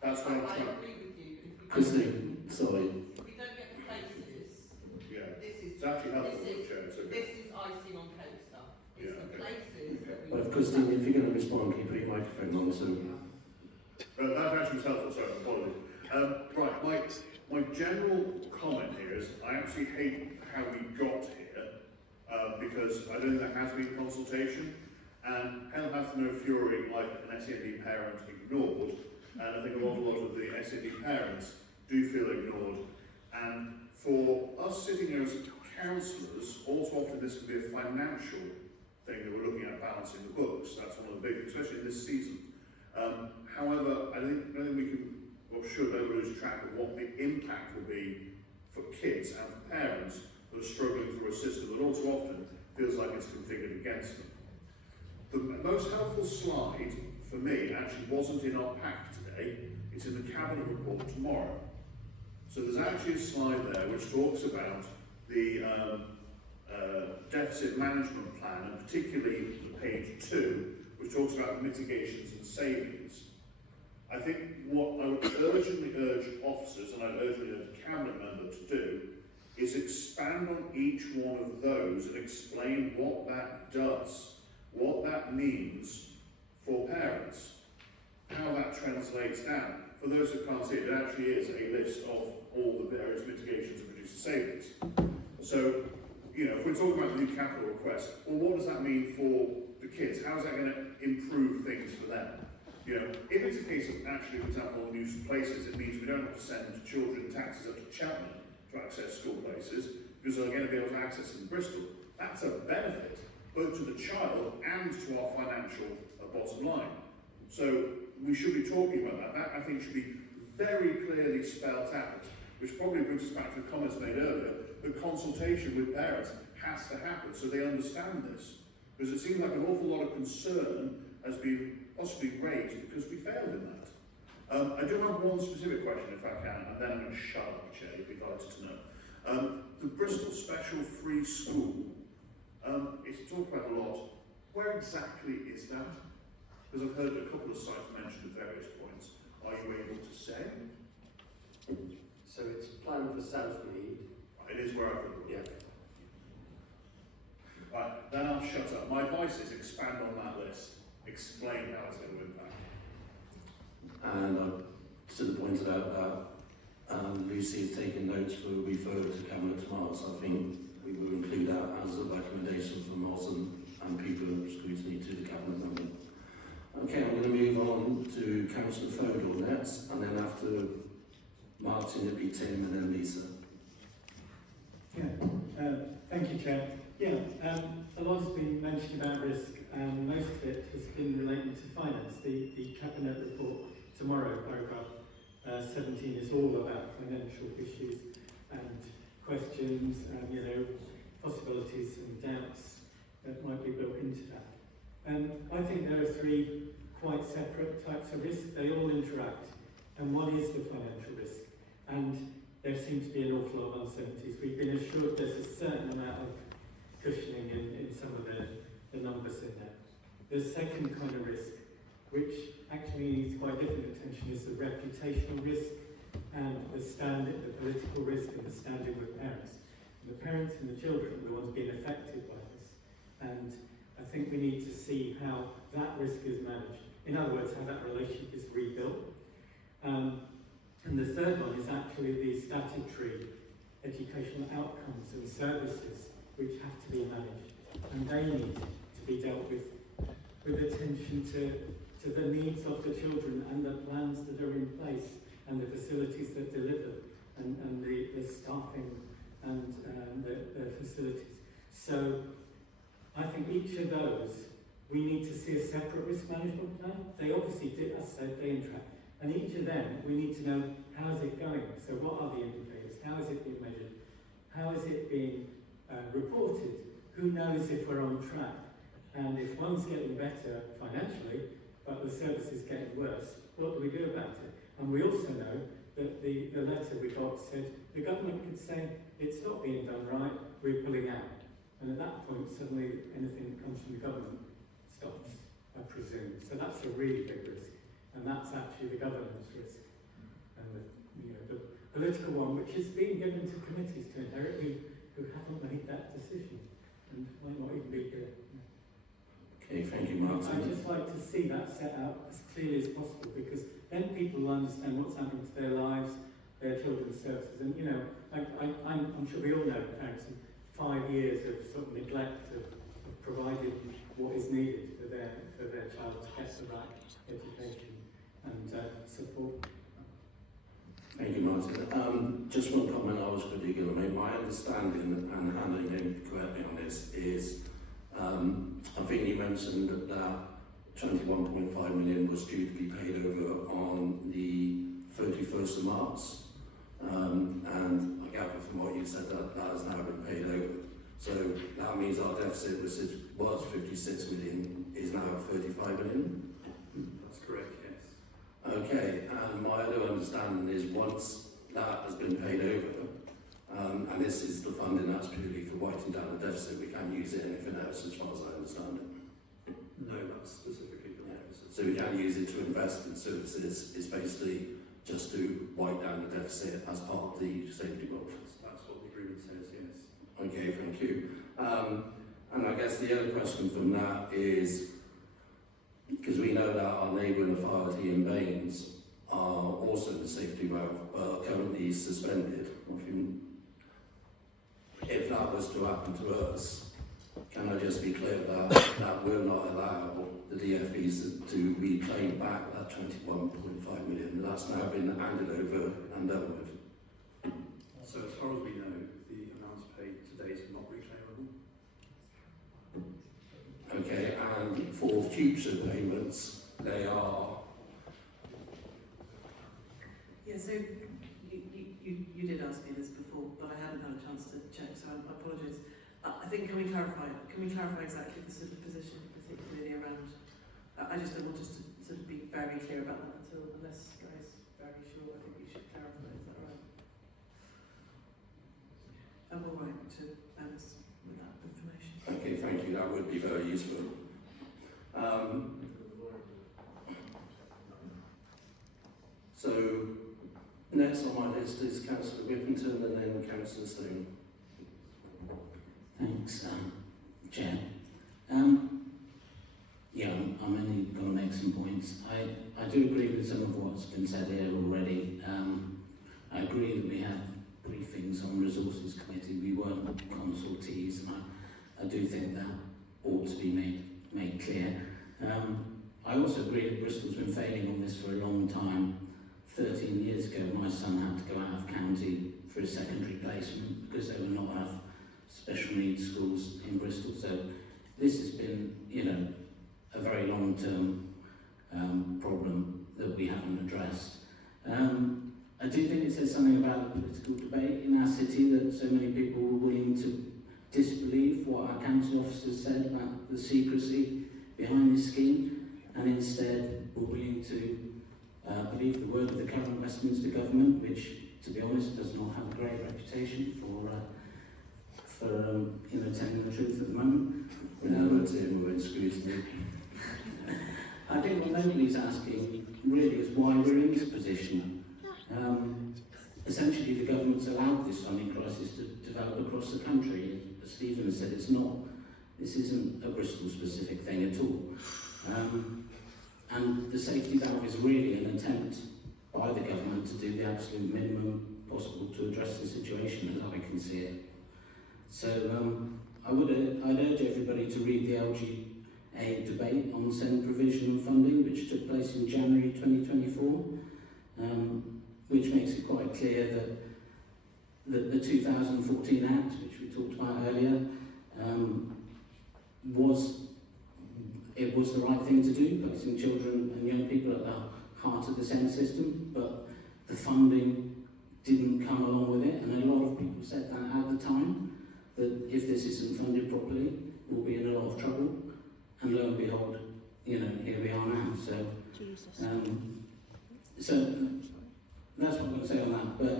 That's what I'm trying. I agree with you. Christine, sorry. If we don't get the places, yeah. This is it's actually helpful, Chair. It's okay. This is icing on cake stuff. It's the places that we. But Christine, if you're going to respond, can you put your microphone on? So. That actually was helpful, so apologies. Right, my general comment here is I actually hate how we got here because I don't think there has been consultation, and hell hath no fury like an SEND parent ignored, and I think a lot of the SEND parents do feel ignored, and for us sitting as councillors, also often this can be a financial thing that we're looking at balancing the books. That's one of the big, especially in this season. However, I don't think we can, or should, ever lose track of what the impact will be for kids and for parents that are struggling through a system that also often feels like it's configured against them. The most helpful slide for me actually wasn't in our pack today, it's in the Cabinet report tomorrow. So there's actually a slide there which talks about the deficit management plan, and particularly page 2, which talks about mitigations and savings, I think what I would urgently urge officers, and I'd urgently urge a cabinet member to do, is expand on each one of those and explain what that does, what that means for parents, how that translates down. For those who can't see it, it actually is a list of all the various mitigations and producer savings. So, you know, if we're talking about the new capital request, well, what does that mean for the kids? How is that going to improve things for them? You know, if it's a case of actually, for example, new places, it means we don't have to send children taxis up to Cheltenham to access school places, because they're going to be able to access them in Bristol. That's a benefit, both to the child and to our financial bottom line. So we should be talking about that. That, I think, should be very clearly spelled out, which probably brings us back to the comments made earlier. The consultation with parents has to happen so they understand this, because it seems like an awful lot of concern has been possibly raised because we failed in that. I do have one specific question, if I can, and then I'm going to shut up, Chair, you'd be delighted to know. The Bristol Special Free School, it's talked about a lot. Where exactly is that? Because I've heard a couple of sites mentioned at various points. Are you able to say? So it's planned for Southmead. It is where I put it. Yeah. Right, then I'll shut up. My advice is expand on that list. Explain how it's going to impact. And I should have pointed out that Lucy has taken notes for referral to Cabinet tomorrow, so I think we will include that as a recommendation from us and people of Scrutiny to the Cabinet member. Okay, I'm going to move on to Councillor Fodor next, and then after Martin it'll be Tim and then Lisa. Thank you, Chair. A lot's been mentioned about risk, and most of it has been relating to finance. The Cabinet report tomorrow, paragraph 17, is all about financial issues and questions and, you know, possibilities and doubts that might be built into that. I think there are three quite separate types of risk. They all interact, and one is the financial risk. And there seems to be an awful lot of uncertainties. We've been assured there's a certain amount of cushioning in some of the numbers in there. The second kind of risk, which actually needs quite different attention, is the reputational risk and the political risk and the standing with parents. And the parents and the children are the ones being affected by this. And I think we need to see how that risk is managed. In other words, how that relationship is rebuilt. And the third one is actually the statutory educational outcomes and services which have to be managed. And they need to be dealt with attention to the needs of the children and the plans that are in place and the facilities that deliver and the staffing and the facilities. So I think each of those, we need to see a separate risk management plan. They obviously did, as I said, they interact. And each of them, we need to know, how is it going? So what are the indicators? How is it being measured? How is it being reported? Who knows if we're on track? And if one's getting better financially, but the service is getting worse, what do we do about it? And we also know that the letter we got said the government could say, it's not being done right, we're pulling out. And at that point, suddenly anything that comes from the government stops, I presume. So that's a really big risk. And that's actually the governance risk. And the political one, which is being given to committees to inherit who haven't made that decision and might not even be here. Okay, thank you, Martin. I'd just like to see that set out as clearly as possible, because then people will understand what's happening to their lives, their children's services. And, you know, I'm sure we all know parents have 5 years of sort of neglect of providing what is needed for their child to get the right education and support. Thank you, Martin. Just one comment I was quickly going to make. My understanding, and Hannah, you can correct me on this, is I think you mentioned that 21.5 million was due to be paid over on the 31st of March. And I gather from what you said that has now been paid over. So that means our deficit, which was 56 million, is now 35 million? That's correct, yes. Okay, and my other understanding is once that has been paid over, And this is the funding that's purely for writing down the deficit. We can't use it anything else as far as I understand it. No, that's specifically for the deficit. So we can't use it to invest in services. It's basically just to write down the deficit as part of the safety book. That's what the agreement says, yes. Okay, thank you. And I guess the other question from that is, because we know that our neighbouring authority in Baines are also in the safety valve, but are currently suspended. I think if that was to happen to us, can I just be clear that that will not allow the DFEs to reclaim back that 21.5 million that's now been handed over and done with? So as far as we know, the amounts paid to date are not reclaimable. Okay, and for future payments, they are. Yeah, so you did ask me this before, but I hadn't had a chance to check, so I apologise. I think, can we clarify exactly the sort of position, particularly around, I just don't want us to sort of be very clear about that unless guys very sure. I think we should clarify, is that right? And we'll write to members with that information. Okay, thank you, that would be very useful. So, next on my list is Councillor Whippington and then Councillor Stone. Thanks, Chair. Yeah, I'm only going to make some points. I do agree with some of what's been said here already. I agree that we had briefings on Resources Committee. We weren't consultees, and I do think that ought to be made clear. I also agree that Bristol's been failing on this for a long time. 13 years ago, my son had to go out of county for his secondary placement because there were not enough special needs schools in Bristol. So this has been, a very long-term problem that we haven't addressed. I do think it says something about the political debate in our city that so many people were willing to disbelieve what our council officers said about the secrecy behind this scheme, and instead were willing to believe the word of the current Westminster government, which, to be honest, does not have a great reputation for telling the truth at the moment. We're in scrutiny. I think what nobody's asking really is why we're in this position. Essentially, the government's allowed this funding crisis to develop across the country. As Stephen has said, this isn't a Bristol-specific thing at all. And the safety valve is really an attempt by the government to do the absolute minimum possible to address the situation, as I can see it. So I'd urge everybody to read the LGA debate on SEND provision and funding, which took place in January 2024, which makes it quite clear that the 2014 Act, which we talked about earlier, was the right thing to do, placing children and young people at the heart of the SEND system, but the funding didn't come along with it, and a lot of people said that at the time, that if this isn't funded properly, we'll be in a lot of trouble, and lo and behold, here we are now. So, so that's what I'm going to say on that. But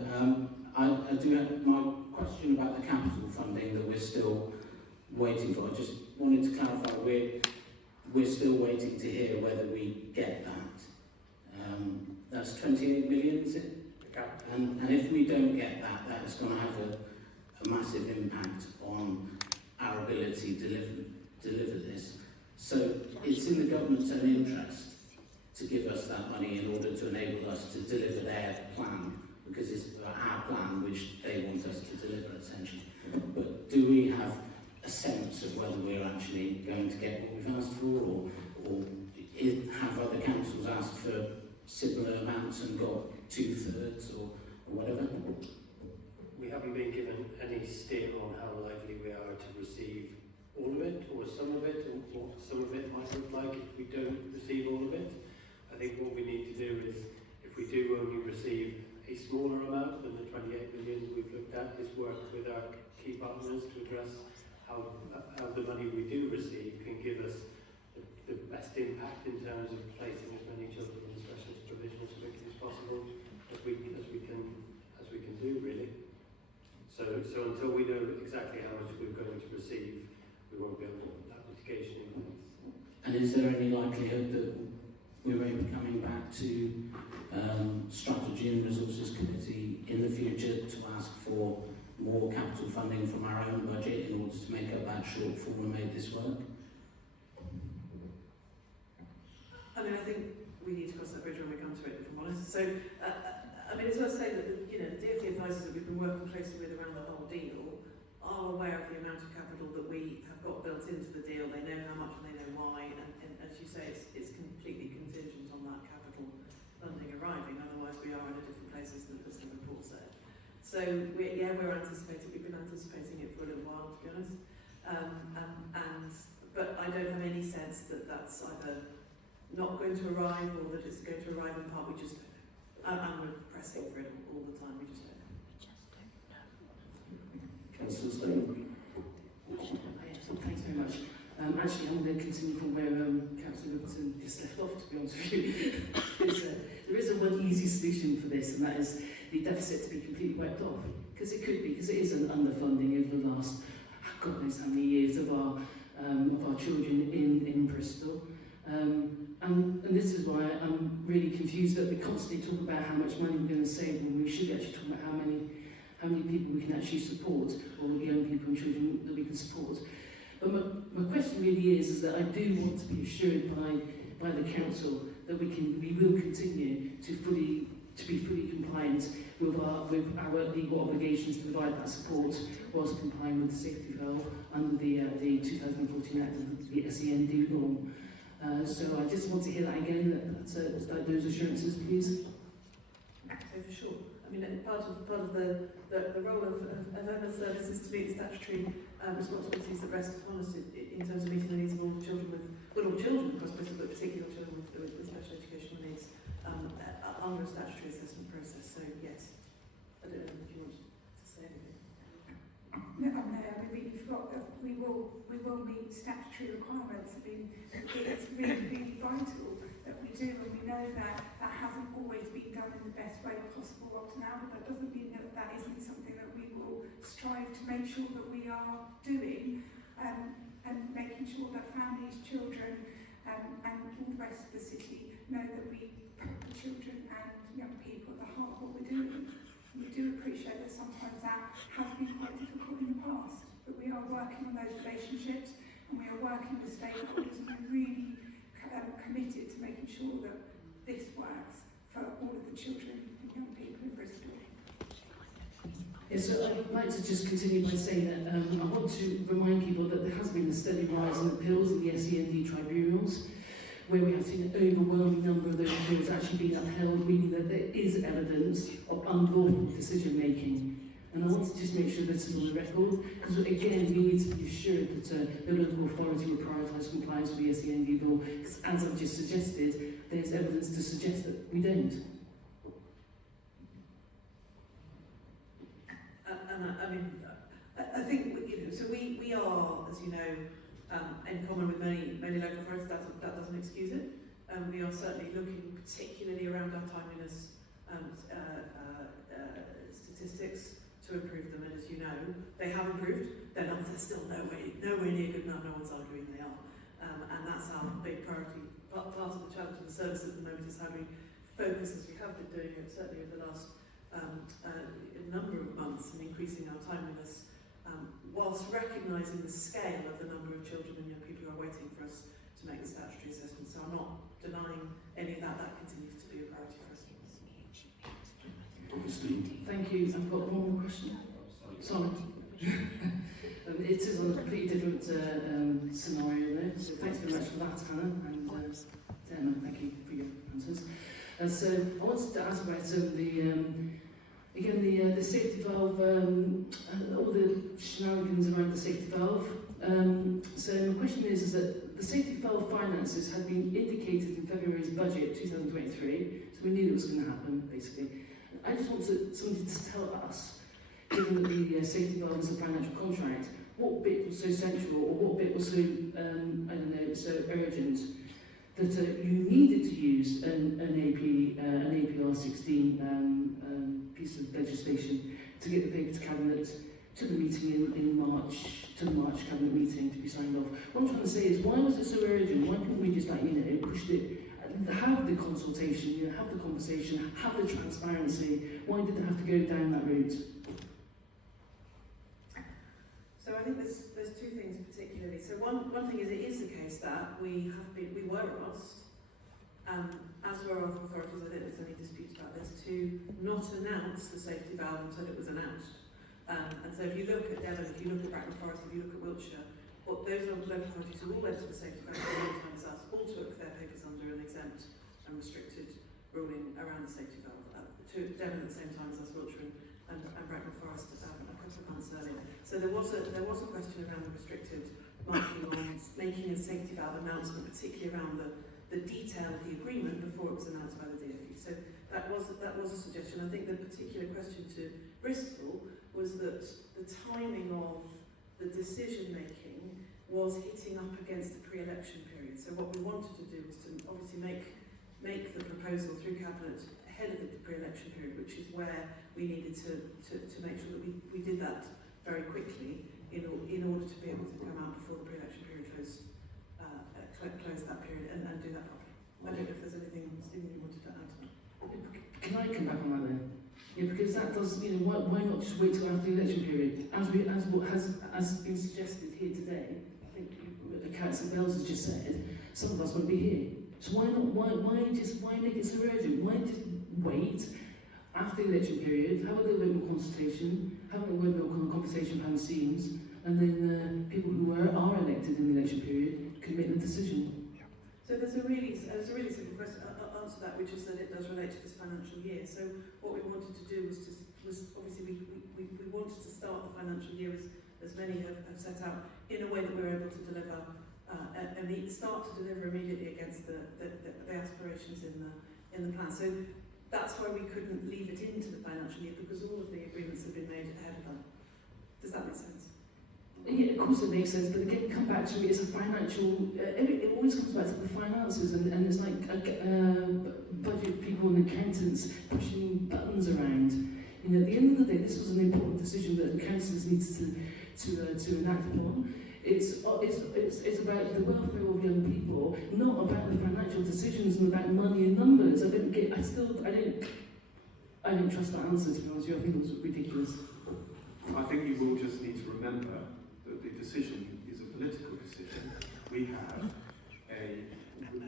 I do have my question about the capital funding that we're still waiting for. I just wanted to clarify we're still waiting to hear whether we get that. That's 28 million, is it? And if we don't get that, that's going to have a massive impact on our ability to deliver this. So it's in the government's own interest to give us that money in order to enable us to deliver their plan, because it's our plan which they want us to deliver, essentially. But do we have a sense of whether we're actually going to get what we've asked for, or have other councils asked for similar amounts and got 2/3 or whatever? We haven't been given any steer on how likely we are to receive all of it, or some of it, or what some of it might look like if we don't receive all of it. I think what we need to do is, if we do only receive a smaller amount than the 28 million we've looked at, is work with our key partners to address how the money we do receive can give us the best impact in terms of placing as many children in specialist provision as quickly as possible as we can do, really. So exactly how much we're going to receive, we won't be able to put that litigation in place. And is there any likelihood that we won't be coming back to Strategy and Resources Committee in the future to ask for more capital funding from our own budget in order to make up that shortfall and make this work? I mean, I think we need to cross that bridge when we come to it, if I'm honest. So, I mean, it's worth saying that, you know, the DfE advisors that we've been working closely with around the whole deal are aware of the amount of capital that we have got built into the deal. They know how much and they know why, and as you say, it's completely contingent on that capital funding arriving. Otherwise, we are in a different place, as the report said. So, we're anticipating. We've been anticipating it for a little while, to be honest. But I don't have any sense that that's either not going to arrive or that it's going to arrive in part. We just don't know. And we're pressing for it all the time. We just don't know. Councillor Stone. Thanks very much. Actually, I'm going to continue from where Councillor Littleton just left off, to be honest with you. There is a one easy solution for this, and that is the deficit to be completely wiped off. Because it could be, because it is an underfunding over the last, God knows how many years of our children in Bristol. And this is why I'm really confused that we constantly talk about how much money we're going to save when we should actually talk about how many people we can actually support, or young people and children that we can support. But my question really is that I do want to be assured by the council that we will continue to be fully compliant with our legal obligations to provide that support whilst complying with the safety valve under the 2014 Act of the SEND law. So I just want to hear that again, that those assurances, please. So for sure. I mean, part of the role of Emma services to meet statutory responsibilities that rest upon us in terms of meeting the needs of all children all children across Bristol, but particularly children with special educational needs under a statutory assessment process. So yes, I don't know if you want to say anything. No, I mean, we will meet statutory requirements. I mean, it's really vital that we do, and we know that hasn't always been done in the best way possible up to now, but that doesn't mean that isn't something that we will strive to make sure that we are doing, and making sure that families, children, and all the rest of the city know that we put the children and young people at the heart of what we're doing. We do appreciate that sometimes that has been quite difficult in the past, but we are working on those relationships, and we are working with stakeholders, and we're really committed to making sure that this works for all of the children and young people in Bristol. Yes, so I'd like to just continue by saying that I want to remind people that there has been a steady rise in appeals in the SEND tribunals, where we have seen an overwhelming number of those appeals actually being upheld, meaning that there is evidence of unlawful decision making. And I want to just make sure this is on the record, because again, we need to be assured that the local authority will prioritise compliance with the SEND law, because as I've just suggested, there's evidence to suggest that we don't. I think, so we are, as you know, in common with many local authorities, that doesn't excuse it. We are certainly looking particularly around our timeliness statistics to improve them, and as you know, they have improved. They're still nowhere near good enough. No one's arguing they are, and that's our big priority. Part of the challenge of the service at the moment is how we focus, as we have been doing it certainly over the last number of months, and increasing our timeliness, whilst recognising the scale of the number of children and young people who are waiting for us to make the statutory assessment. So I'm not denying any of that. That continues to be a priority for us. Thank you. I've got one more question. Sorry. It is on a completely different scenario there, so thanks very much for that, Hannah, and Emma, thank you for your answers. So I wanted to ask about the safety valve, all the shenanigans around the safety valve. So my question is that the safety valve finances had been indicated in February's budget 2023, so we knew it was going to happen, basically. I just want somebody to tell us, given that the safety valve is a financial contract, what bit was so central, or what bit was so, so urgent, that you needed to use an APR 16 piece of legislation to get the paper to Cabinet to the meeting in March the March cabinet meeting to be signed off. What I'm trying to say is, why was it so urgent? Why couldn't we just pushed it, have the consultation, have the conversation, have the transparency? Why did it have to go down that route? So I think there's two things particularly. So one thing is, it is the case that we were asked, as were other authorities, I don't think there's any dispute about this, to not announce the safety valve until it was announced. And so if you look at Devon, if you look at Bracknell Forest, if you look at Wiltshire, those are local authorities who all went to the safety valve at the same time as us, all took their papers under an exempt and restricted ruling around the safety valve. To Devon at the same time as us, Wiltshire and Bracknell Forest a couple of months earlier. So there was a question around the restricted marking on making a safety valve announcement, particularly around the detail of the agreement before it was announced by the DfE. So that was a suggestion. I think the particular question to Bristol was that the timing of the decision making was hitting up against the pre-election period. So what we wanted to do was to obviously make the proposal through Cabinet ahead of the pre-election period, which is where we needed to make sure that we did that very quickly in order to be able to come out before the pre-election period close that period and do that properly. I don't know if there's anything, Stephen, you wanted to add to that. Can I come back on that then? Yeah, because that does, why not just wait till after the election period? As what has been suggested here today, I think Councillor Bells has just said, some of us won't be here. So why make it so urgent? Why just wait after the election period, have a little bit more consultation, have a little bit more conversation behind the scenes, and then people who are elected in the election period can make the decision. So there's a really simple question, answer to that, which is that it does relate to this financial year. So what we wanted to do was obviously we wanted to start the financial year as many have set out in a way that we're able to deliver start to deliver immediately against the aspirations in the plan. So that's why we couldn't leave it into the financial year, because all of the agreements have been made ahead of that. Does that make sense? Yeah, of course it makes sense, but again, come back to it as a financial, it always comes back to the finances, and it's like budget people and accountants pushing buttons around. At the end of the day, this was an important decision that the councillors needed to enact upon. It's about the welfare of young people, not about the financial decisions and about money and numbers. I don't trust that answer, to be honest with you. I think it was ridiculous. I think you will just need to remember that the decision is a political decision. We have a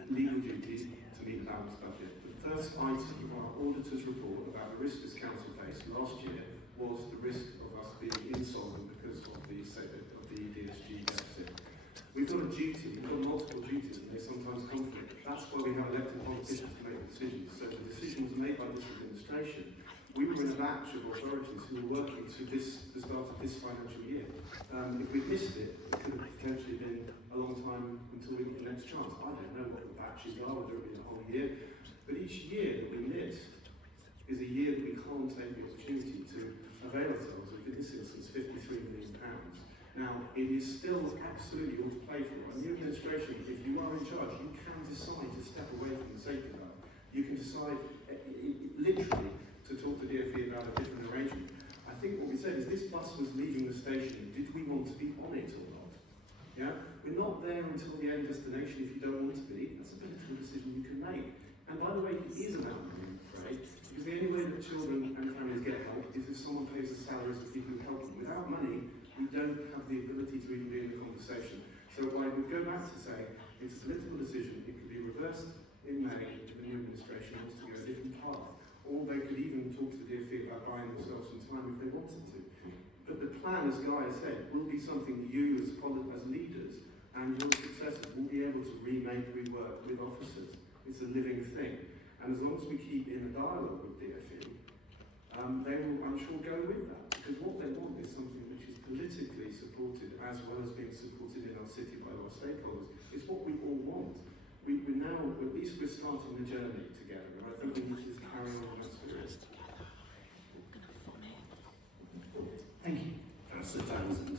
legal duty to meet the balanced budget. The first item of our auditor's report about the risk this council faced last year was the risk of us being insolvent because of the DSG deficit. We've got a duty, we've got multiple duties, and they sometimes conflict. That's why we have elected politicians to make decisions. So the decision was made by this administration. We were in a batch of authorities who were working to the start of this financial year. If we'd missed it, it could have potentially been a long time until we get the next chance. I don't know what the batches are, whether it be a whole year, but each year that we miss is a year that we can't take the opportunity to avail ourselves of, in this instance, £53 million. Now, it is still absolutely all to play for. A new administration, if you are in charge, you can decide to step away from the safety valve. You can decide, literally, to talk to DfE about a different arrangement. I think what we said is this bus was leaving the station. Did we want to be on it or not? Yeah? We're not there until the end destination if you don't want to be. That's a political decision you can make. And by the way, it is about money, right? Because the only way that children and families get help is if someone pays the salaries of people who help them. Without money, we don't have the ability to even be in the conversation. So I would go back to say, it's a political decision. It could be reversed in May if the new administration wants to go a different path. Or they could even talk to the DfE about buying themselves some time if they wanted to. But the plan, as Guy has said, will be something you as leaders and your successors will be able to remake, rework with officers. It's a living thing. And as long as we keep in a dialogue with DfE, they will, I'm sure, go with that. Because what they want is something which is politically supported as well as being supported in our city by our stakeholders. It's what we all want. We now, at least we're starting the journey together. And I think we need to just carry on in that spirit. Thank you. Councillor Townsend.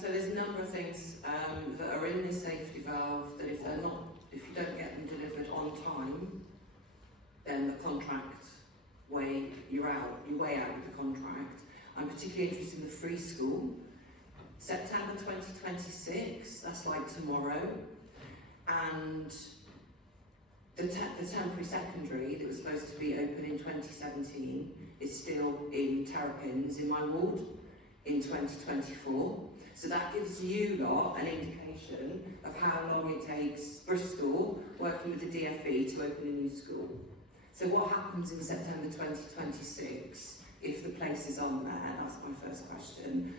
So there's a number of things that are in this safety valve that if you don't get them delivered on time, then the contract way you're out, you're way out with the contract. I'm particularly interested in the free school. September 2026, that's like tomorrow. And the temporary secondary that was supposed to be open in 2017 is still in terrapins in my ward in 2024. So that gives you lot an indication of how long it takes Bristol, working with the DfE, to open a new school. So what happens in September 2026 if the place is on there? That's my first question.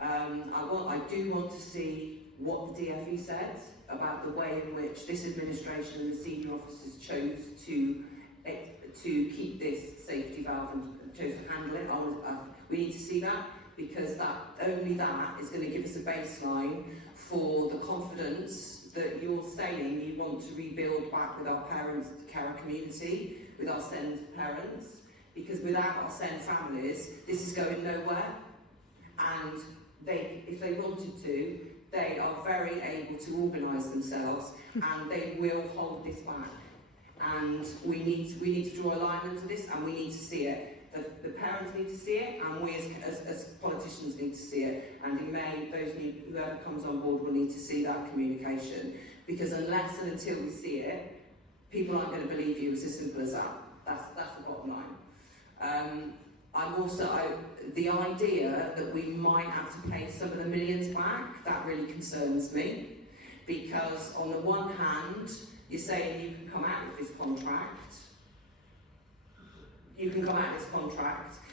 I do want to see what the DfE said about the way in which this administration and the senior officers chose to keep this safety valve and chose to handle it. We need to see that, because only that is going to give us a baseline for the confidence that you're saying you want to rebuild back with our parents, carer community, with our SEND parents, because without our SEND families, this is going nowhere. And if they wanted to, they are very able to organise themselves, and they will hold this back. And we need to draw a line under this, and we need to see it. The parents need to see it, and we as politicians need to see it. And in May, whoever comes on board will need to see that communication, because unless and until we see it, people aren't going to believe you. It's as simple as that. That's the bottom line. The idea that we might have to pay some of the millions back, that really concerns me, because on the one hand, you're saying you can come out of this contract.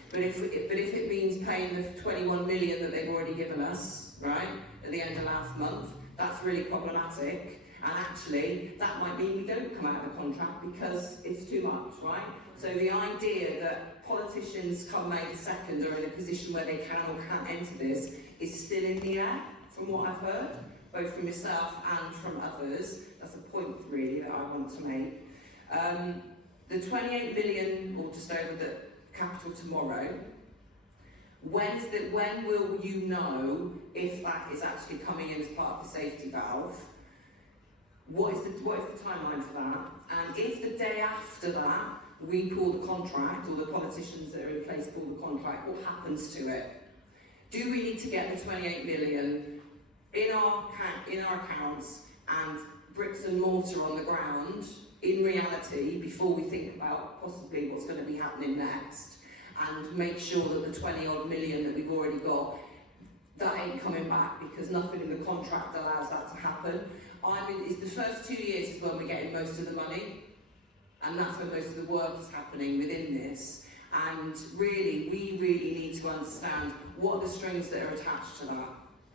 But if it means paying the 21 million that they've already given us, right, at the end of last month, that's really problematic. And actually, that might mean we don't come out of the contract because it's too much, right? So the idea that politicians come May the 2nd are in a position where they can or can't enter this is still in the air, from what I've heard, both from yourself and from others. That's a point, really, that I want to make. The 28 million, or just over the capital tomorrow, when will you know if that is actually coming in as part of the safety valve? What is the timeline for that? And if the day after that we pull the contract, or the politicians that are in place pull the contract, what happens to it? Do we need to get the 28 million in our accounts and bricks and mortar on the ground in reality before we think about possibly what's going to be happening next, and make sure that the 20 odd million that we've already got, that ain't coming back, because nothing in the contract allows that to happen? It's the first 2 years is when we're getting most of the money, and that's when most of the work is happening within this. And really, we really need to understand what are the strings that are attached to that.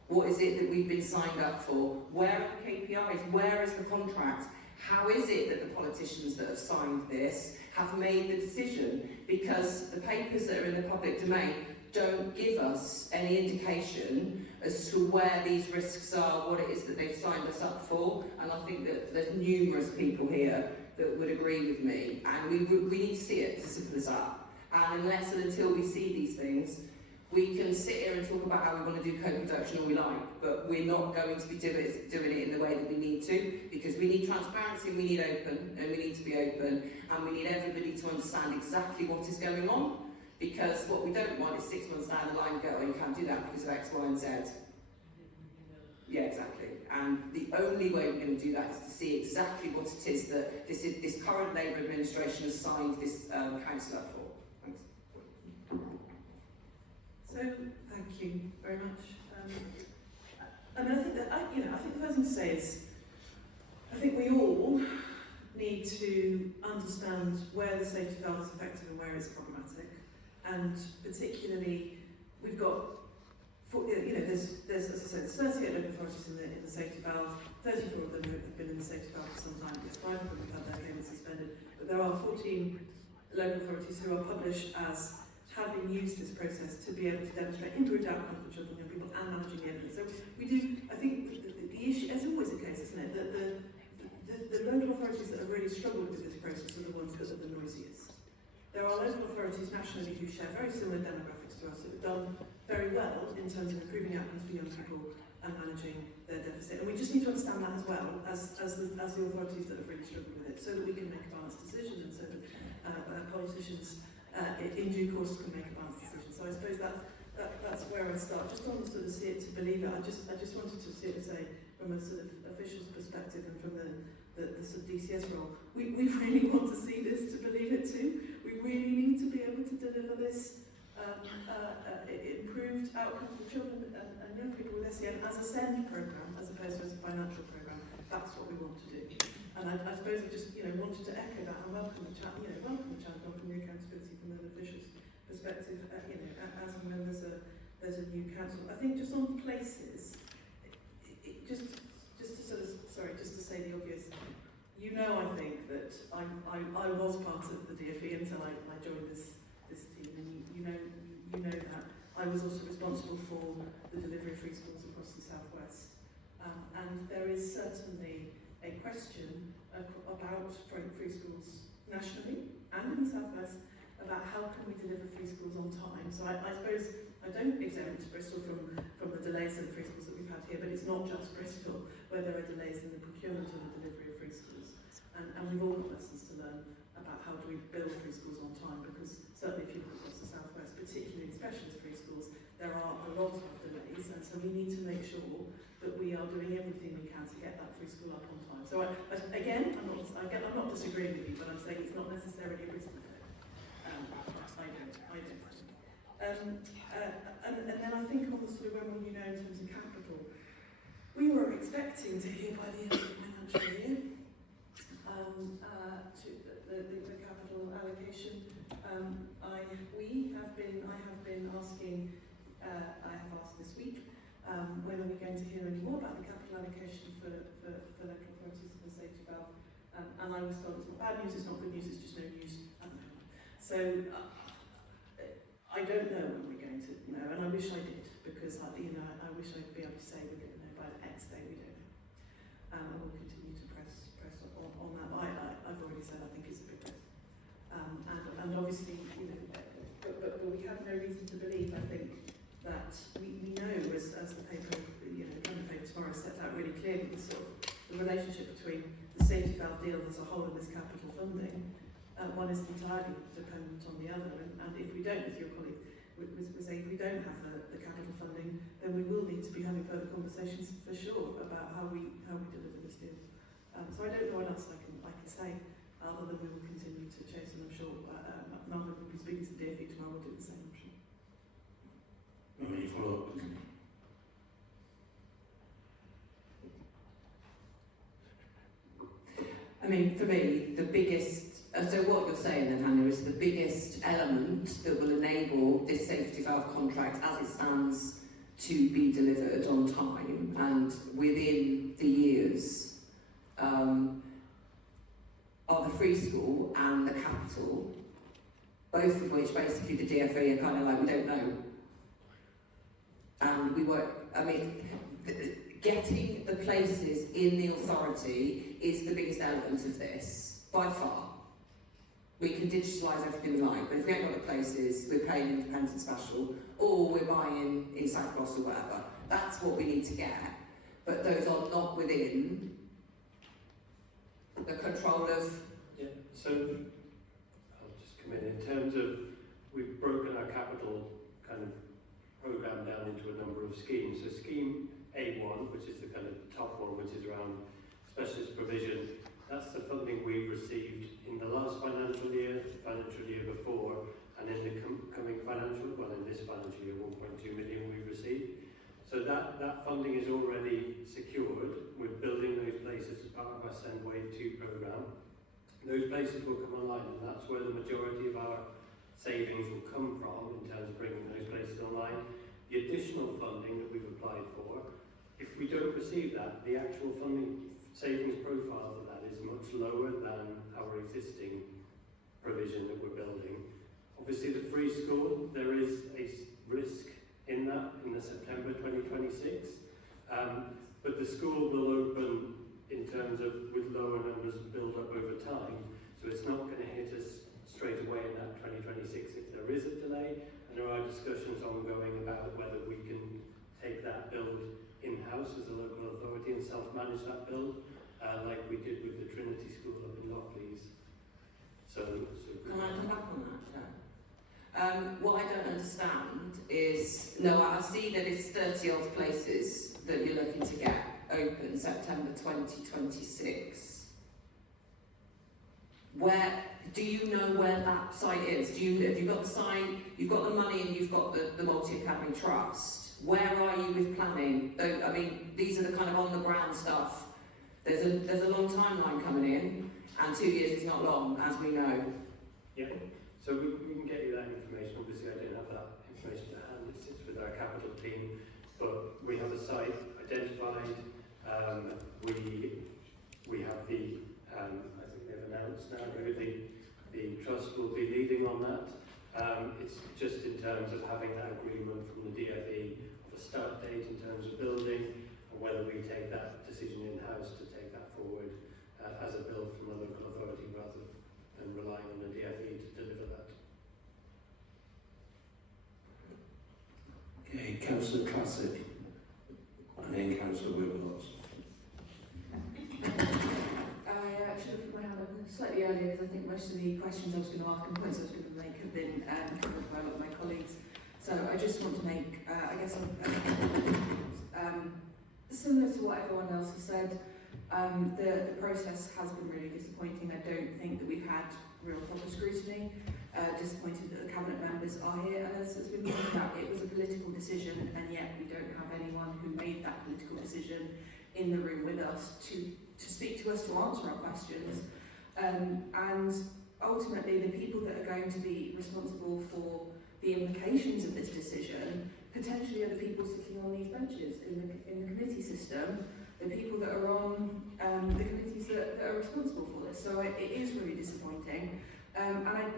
What is it that we've been signed up for? Where are the KPIs? Where is the contract? How is it that the politicians that have signed this have made the decision? Because the papers that are in the public domain don't give us any indication as to where these risks are, what it is that they've signed us up for. And I think that there's numerous people here that would agree with me. And we need to see it, as simple as that. And unless and until we see these things, we can sit here and talk about how we want to do co-production all we like, but we're not going to be doing it in the way that we need to, because we need transparency, and we need to be open, and we need everybody to understand exactly what is going on, because what we don't want is 6 months down the line go, oh, you can't do that because of X, Y, and Z. Yeah, exactly. And the only way we're going to do that is to see exactly what it is that this current Labour administration has signed this council up for. Thanks. So, thank you very much. I think the first thing to say is, I think we all need to understand where the safety valve is effective and where it's problematic. And particularly, we've got, there's as I said, there's 38 local authorities in the safety valve. 34 of them have been in the safety valve for some time. There's 5 of them have had their payments suspended. But there are 14 local authorities who are published as having used this process to be able to demonstrate improved outcomes for children and young people and managing the evidence. So we do, I think the issue, as always the case, isn't it, that the local authorities that have really struggled with this process are the ones that are the noisiest. There are local authorities nationally who share very similar demographics to us that have done very well in terms of improving outcomes for young people and managing their deficit. And we just need to understand that as well as the authorities that have really struggled with it, so that we can make a balanced decision, and so that politicians in due course can make a balanced decision. So I suppose that's where I start. Just on sort of see it to believe it. I just wanted to see it say from a sort of official's perspective and from the sort of DCS role. We really want to see this to believe it too. We really need to be able to deliver this improved outcome for children and young people with SEN as a SEND programme as opposed to as a financial programme. That's what we want to do. And I suppose I just wanted to echo that and welcome the challenge, welcome the accountability from an official's perspective. As and when there's a new council. I think just on places, just to say the obvious. I think that I was part of the DFE until I joined this team, and you know that I was also responsible for the delivery of free schools across the southwest, and there is certainly a question about free schools nationally and in the southwest about how can we deliver free schools on time. So I suppose I don't exempt Bristol from the delays in the free schools that we've had here, but it's not just Bristol where there are delays in the procurement and the delivery of free schools. And we've all got lessons to learn about how do we build free schools on time, because certainly if you look across the southwest, particularly in specialist free schools, there are a lot of delays, and so we need to make sure that we are doing everything we can to get that free school up on time. So again, I'm not disagreeing with you, but I'm saying it's not necessarily a Bristol thing. I don't. And then I think on the sort of when will you know in terms of capital, we were expecting to hear by the end of the financial year the capital allocation. I have asked this week when are we going to hear any more about the capital allocation for local authorities and the safety valve. And I was told it's not bad news, it's not good news, it's just no news at the moment. So I don't know when we're going to know, and I wish I did, because I wish I'd be able to say we're going to know by the X day. We don't know, and we'll continue to press on that. I've already said I think it's a big risk, and obviously but we have no reason to believe. I think that we know as the paper the paper tomorrow sets out really clearly the relationship between the safety valve deal as a whole and this capital funding. One is entirely dependent on the other, and if we don't, as your colleague was saying, if we don't have the capital funding, then we will need to be having further conversations for sure about how we deliver this deal. So I don't know what else I can say, other than we will continue to chase, and I'm sure Melvin will be speaking to DFE tomorrow. We'll do the same, I'm sure. May I follow up? I mean, for me, the biggest, so what you're saying then, Hannah, is the biggest element that will enable this safety valve contract as it stands to be delivered on time and within the years are the free school and the capital, both of which basically the DFE are kind of like, we don't know. And we were, getting the places in the authority is the biggest element of this, by far. We can digitalise everything we like, but if we haven't got the places, we're paying independent special, or we're buying in South Gloss or whatever. That's what we need to get. But those are not within the control of... Yeah, so I'll just come in terms of, we've broken our capital kind of programme down into a number of schemes. So scheme A1, which is the kind of top one, which is around specialist provision, that's the funding we've received in the last financial year before, and in the coming financial, well in this financial year, 1.2 million we've received. So that funding is already secured. We're building those places as part of our Send Wave 2 programme. Those places will come online, and that's where the majority of our savings will come from in terms of bringing those places online. The additional funding that we've applied for, if we don't receive that, the actual funding savings profile for that is much lower than our existing provision that we're building. Obviously the free school, there is a risk in that, in the September 2026, but the school will open in terms of with lower numbers build up over time, so it's not going to hit us straight away in that 2026 if there is a delay, and there are discussions ongoing about whether we can take that build in-house as a local authority and self-manage that build, like we did with the Trinity School up in Lockleys. Can I come back on that, Chair? What I don't understand is, no, I see that it's 30 odd places that you're looking to get open September 2026. Where, do you know where that site is? Have you got the site, you've got the money and you've got the multi-academy trust? Where are you with planning? I mean, these are the kind of on the ground stuff. There's a long timeline coming in, and 2 years is not long, as we know. Yeah, so we can get you that information. Obviously I don't have that information at hand, it sits with our capital team, but we have a site identified. We have the, I think they've announced now, the trust will be leading on that. It's just in terms of having that agreement from the DFE of a start date in terms of building, and whether we take that decision in-house to take that forward as a bill from a local authority rather than relying on the DFE to deliver that. Okay, Councillor Classic, and then Councillor Wilcox. I should have put my hand up slightly earlier, because I think most of the questions I was going to ask and points I was going to make have been covered by a lot of my colleagues. So I just want to make, I guess, similar to what everyone else has said, the process has been really disappointing. I don't think that we've had real proper scrutiny. Disappointed that the Cabinet members are here, and as has been pointed out, it was a political decision, and yet we don't have anyone who made that political decision in the room with us to speak to us, to answer our questions. And ultimately, the people that are going to be responsible for the implications of this decision potentially are the people sitting on these benches in the committee system, the people that are on the committees that are responsible for this. So it is really disappointing. And I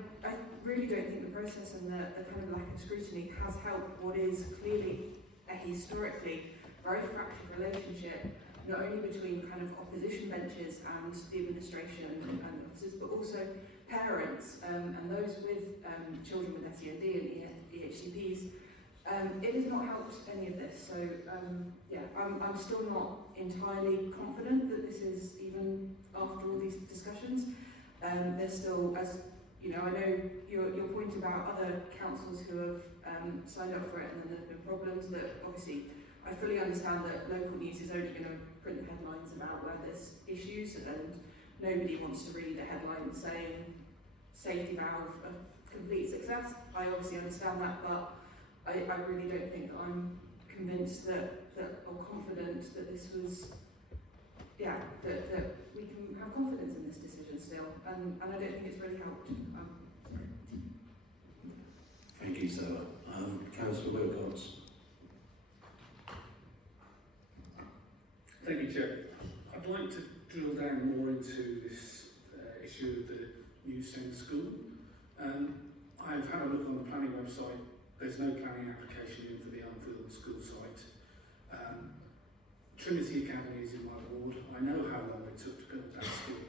really don't think the process and the kind of lack of scrutiny has helped what is clearly a historically very fractured relationship, not only between kind of opposition benches and the administration and officers, but also parents and those with children with SEND and EHCPs. It has not helped any of this. So yeah, I'm still not entirely confident that this is, even after all these discussions, there's still, as you know, I know your point about other councils who have signed up for it and then there have been problems. That obviously, I fully understand that local news is only going to print headlines about where there's issues, and nobody wants to read a headline saying safety valve a complete success. I obviously understand that, but I really don't think that I'm convinced that or confident that this was, yeah, that we can have confidence in this decision still, and I don't think it's really helped. Thank you, sir. Councillor Wilcox. Thank you, Chair. I'd like to drill down more into this issue of the new SEND school. I've had a look on the planning website. There's no planning application in for the Armfield school site. Trinity Academy is in my ward. I know how long it took to build that school,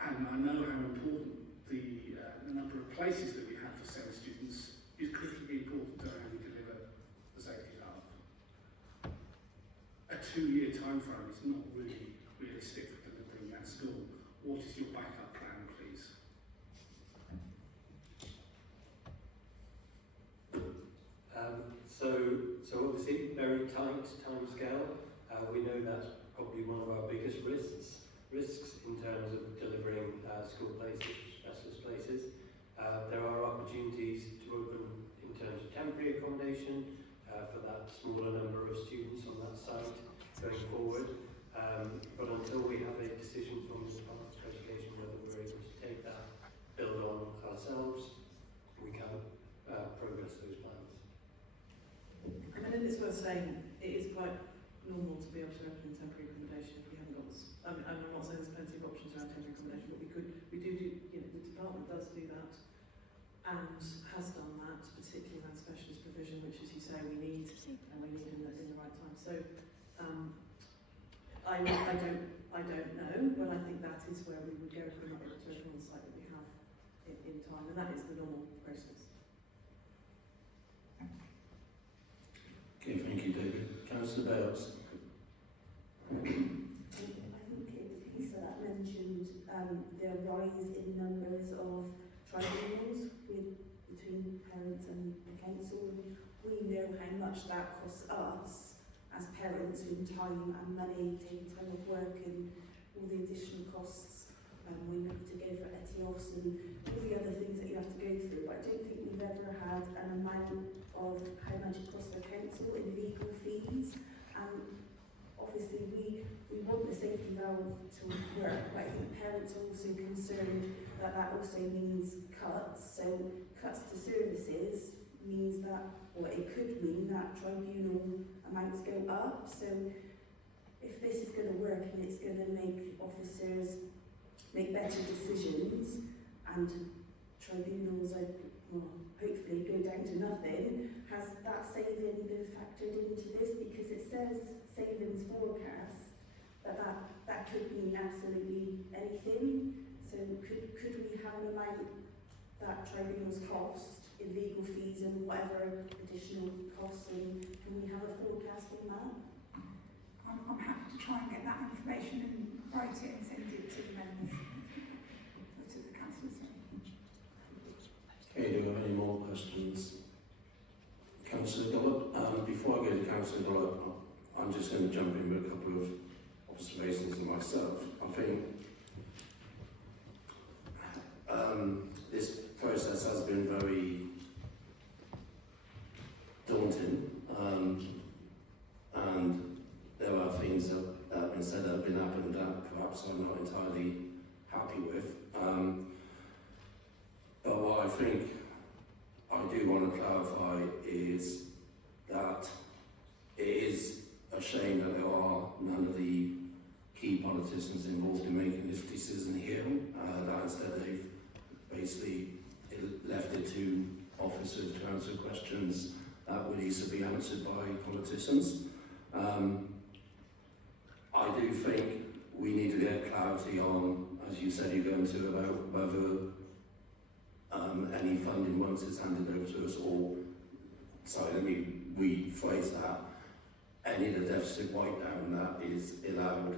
and I know how important the number of places that we have for SEND students is critically important to how we deliver the safety valve. A 2-year time frame is not really realistic for delivering that school. What is your backup plan, please? So obviously very tight time scale. We know that's probably one of our biggest risks in terms of delivering school places, specialist places. There are opportunities to open in terms of temporary accommodation for that smaller number of students on that site going forward. But until we have a decision from the Department of Education whether we're able to take that, build on ourselves, we can't progress those plans. I mean, it's worth saying it is quite normal to be able to open in temporary accommodation if we haven't got this. I mean, I'm not saying there's plenty of options around temporary accommodation, but we do, you know, the department does do that and has done that, particularly around specialist provision, which, as you say, we need and we need in the right time. So I don't know, but I think that is where we would go if we're not able to open on the site that we have in time, and that is the normal process. Okay, thank you, David. Councillor Bales. I think it was Lisa that mentioned the rise in numbers of tribunals between parents and the council. We know how much that costs us as parents in time and money, taking time off work and all the additional costs we have to go for ETIOS and all the other things that you have to go through. But I don't think we've ever had an amount of how much it costs the council in legal fees. And obviously we want the safety valve to work, but I think parents are also concerned that that also means cuts. So cuts to services means that, or it could mean that tribunal amounts go up. So if this is going to work and it's going to make officers make better decisions and tribunals are, well, hopefully go down to nothing, has that saving been factored into this? Because it says savings forecast, but that could mean absolutely anything. So could we have an amount that tribunals cost in legal fees and whatever additional costs, and can we have a forecast on that? I'm happy to try and get that information and write it and send it to the members, or to the councillors. Okay, do we have any more questions? Councillor Gollop, before I go to Councillor Gollop, I'm just going to jump in with a couple of observations of myself. I think this process has been very daunting, and there are things that have been said that have been happened that perhaps I'm not entirely happy with. But what I think I do want to clarify is that it is a shame that there are none of the key politicians involved in making this decision here, that instead they've basically left it to officers to answer questions that would easily be answered by politicians. I do think we need to get clarity on, as you said you're going to, about whether any funding once it's handed over to us, or, sorry, let me rephrase that, any of the deficit write down that is allowed,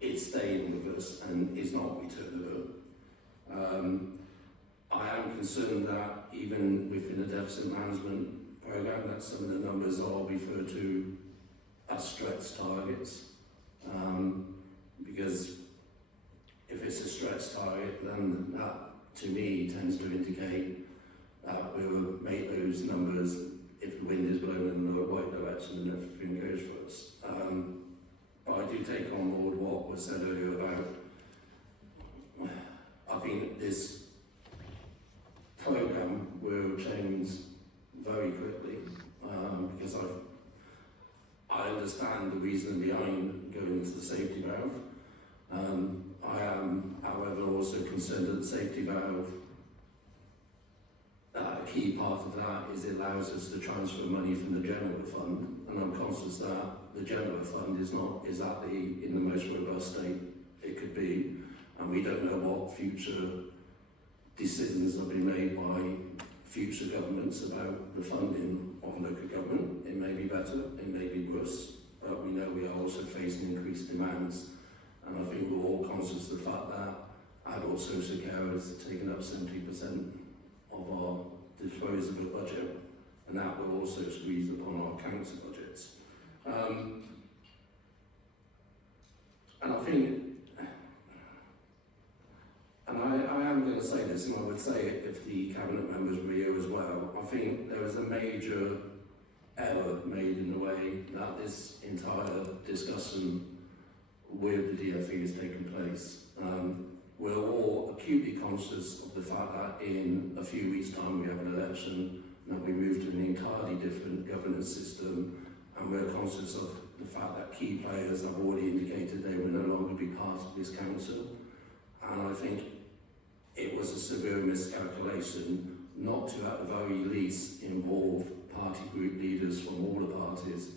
it's staying with us and is not returnable. I am concerned that even within the deficit management programme, that some of the numbers are referred to as stretch targets, because if it's a stretch target, then that to me tends to indicate that we will make those numbers if the wind is blowing in the right direction and everything goes for us. But I do take on board what was said earlier about, I think this programme will change very quickly, because I understand the reason behind going into the safety valve. I am, however, also concerned that the safety valve, a key part of that is it allows us to transfer money from the general fund, and I'm conscious that the general fund is not exactly in the most robust state it could be, and we don't know what future decisions have been made by future governments about the funding of local government. It may be better, it may be worse, but we know we are also facing increased demands, and I think we're all conscious of the fact that adult social care has taken up 70% of our disposable budget, and that will also squeeze upon our council budgets. And I think, and I am going to say this, and I would say it if the cabinet members were here as well, I think there was a major error made in the way that this entire discussion with the DFE has taken place. We're all acutely conscious of the fact that in a few weeks' time we have an election, and that we move to an entirely different governance system, and we're conscious of the fact that key players have already indicated they will no longer be part of this council. And I think it was a severe miscalculation not to, at the very least, involve party group leaders from all the parties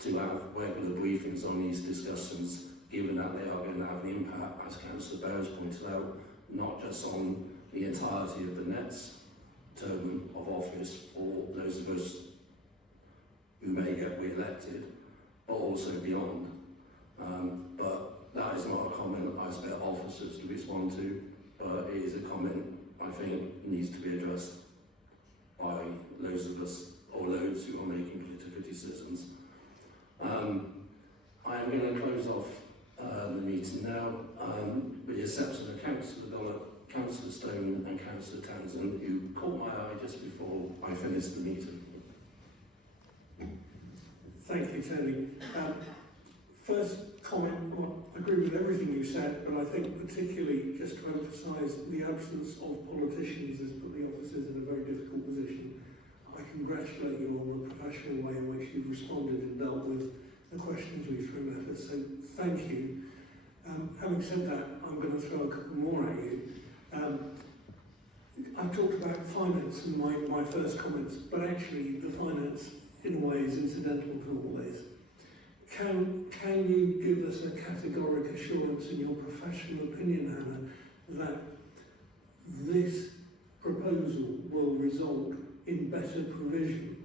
to have regular briefings on these discussions, given that they are going to have an impact, as Councillor Bowes pointed out, not just on the entirety of the next term of office for those of us who may get re-elected, but also beyond. But that is not a comment I expect officers to respond to, but it is a comment I think needs to be addressed by loads of us, or loads who are making political decisions. I am going to close off the meeting now, with the exception of Councillor Dollar, Councillor Stone and Councillor Townsend, who caught my eye just before I finished the meeting. Thank you, Tony. First comment, well, I agree with everything you said, but I think particularly just to emphasise the absence of politicians has put the officers in a very difficult position. I congratulate you on the professional way in which you've responded and dealt with the questions we threw at us, so thank you. Having said that, I'm going to throw a couple more at you. I've talked about finance in my first comments, but actually the finance in a way is incidental to all this. Can you give us a categoric assurance in your professional opinion, Hannah, that this proposal will result in better provision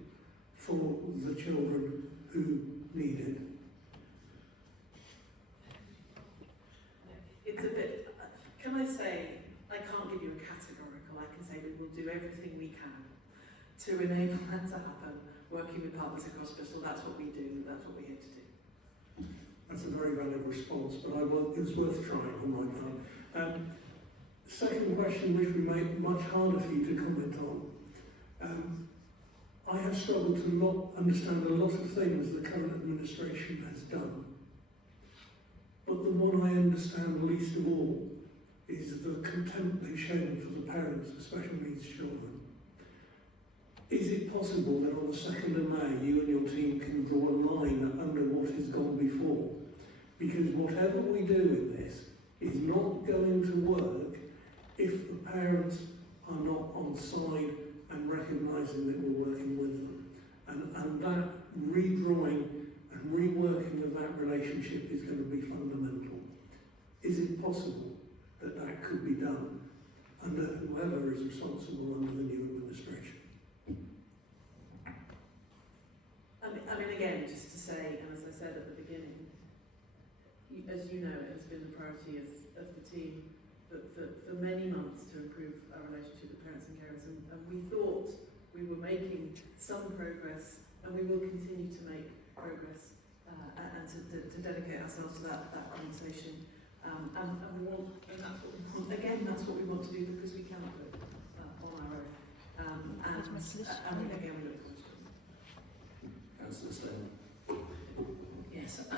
for the children who need it? It's a bit, can I say, I can't give you a categorical, I can say we will do everything we can to enable that to happen, working with partners across Bristol. That's what we do, that's what we're here to do. That's a very valid response, but it's worth trying on my part. Second question, which we make much harder for you to comment on. I have struggled to not understand a lot of things the current administration has done. But the one I understand least of all is the contempt they've shown for the parents of special needs children. Is it possible that on the 2nd of May you and your team can draw a line under what has gone before? Because whatever we do in this is not going to work if the parents are not on side and recognising that we're working with them. And that redrawing and reworking of that relationship is going to be fundamental. Is it possible that that could be done under whoever is responsible under the new administration? I mean, again, just to say, and as I said at the beginning, as you know, it has been the priority of the team for many months to improve our relationship with parents and carers, and we thought we were making some progress, and we will continue to make progress, and to dedicate ourselves to that conversation. And we want, and that's what we want. Again, that's what we want to do because we cannot do it on our own. And again, we look forward to it. Councillor Stone. Yes, I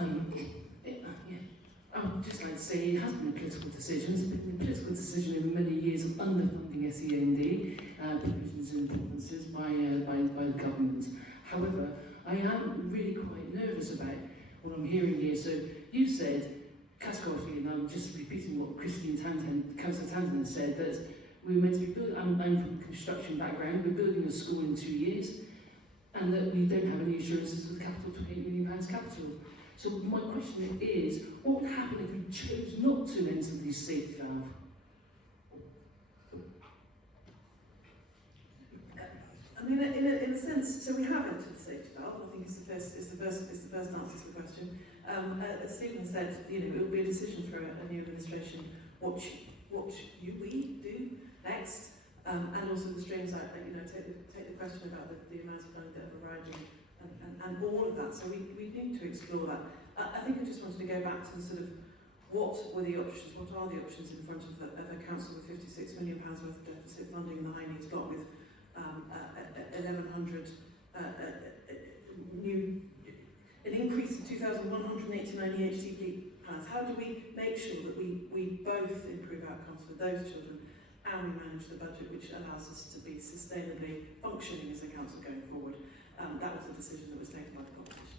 would just like to say it has been a political decision. It's been a political decision in many years of underfunding SEND provisions and provinces by the government. However, I am really quite nervous about what I'm hearing here. So you said categorically, and I'm just repeating what Councillor Townsend said, that we were meant to be building, I'm from a construction background, we're building a school in 2 years, and that we don't have any assurances of the capital, £28 million capital. So my question is, what would happen if we chose not to enter the safety valve? I mean, in a sense, so we have entered the safety valve. I think it's the first answer to the question. As Stephen said, you know, it will be a decision for a new administration what we do next, and also the streams. You know, take the question about the amount of money that are arriving. And all of that, so we need to explore that. I think I just wanted to go back to the sort of what were the options, what are the options in front of a council with £56 million worth of deficit funding in the high needs block with 1,100 an increase of 2,189 EHCP plans. How do we make sure that we both improve outcomes for those children and we manage the budget which allows us to be sustainably functioning as a council going forward? That was a decision that was taken by the politician.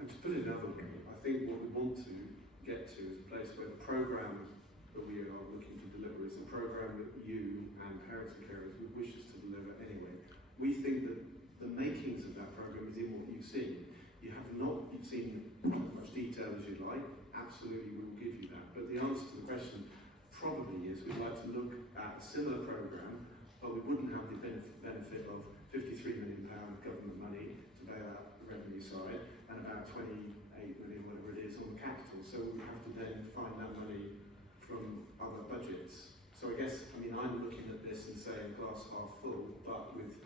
And to put it another way, I think what we want to get to is a place where the programme that we are looking to deliver is a programme that you and parents and carers would wish us to deliver anyway. We think that the makings of that programme is in what you've seen. You have not seen as much detail as you'd like. Absolutely, we will give you that. But the answer to the question probably is we'd like to look at a similar programme, but we wouldn't have the benefit of £53 million government money to bail out the revenue side and about 28 million, whatever it is, on the capital, so we have to then find that money from other budgets. So I guess, I mean, I'm looking at this and saying glass half full, but with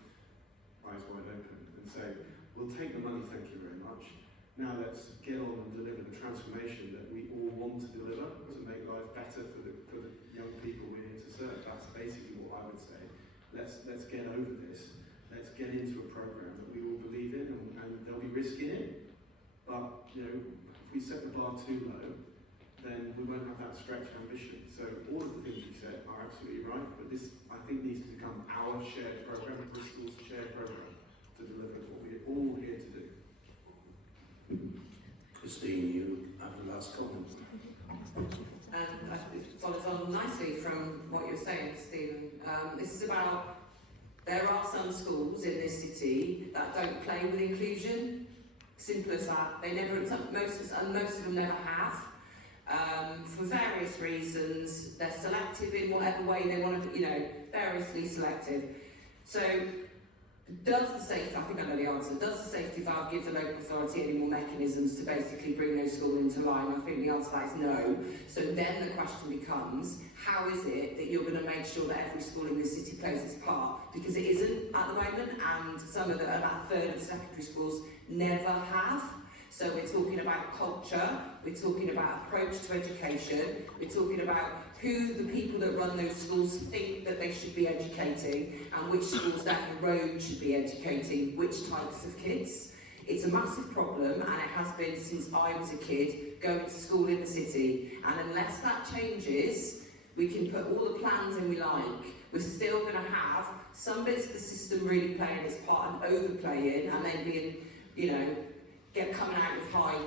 eyes wide open, and say, we'll take the money, thank you very much. Now let's get on and deliver the transformation that we all want to deliver to make life better for the young people we're here to serve. That's basically what I would say. Let's get over this. Let's get into a program that we all believe in, and there'll be risk in it. But you know, if we set the bar too low, then we won't have that stretch ambition. So all of the things you said are absolutely right, but this, I think, needs to become our shared program, Bristol's shared program, to deliver what we're all here to do. Christine, you have the last comment. And it follows on nicely from what you're saying, Stephen. This is about, there are some schools in this city that don't play with inclusion. Simple as that. They never, most of them never have. For various reasons, they're selective in whatever way they want to, you know, variously selective. So, does the safety, I think I know the answer, does the safety valve give the local authority any more mechanisms to basically bring those schools into line? I think the answer to that is no. So then the question becomes, how is it that you're going to make sure that every school in the city plays its part? Because it isn't at the moment, and some of the, about a third of the secondary schools never have. So we're talking about culture, we're talking about approach to education, we're talking about who the people that run those schools think that they should be educating, and which schools down the road should be educating which types of kids. It's a massive problem, and it has been since I was a kid going to school in the city. And unless that changes, we can put all the plans in we like, we're still going to have some bits of the system really playing its part and overplaying, and then being, you know, coming out with high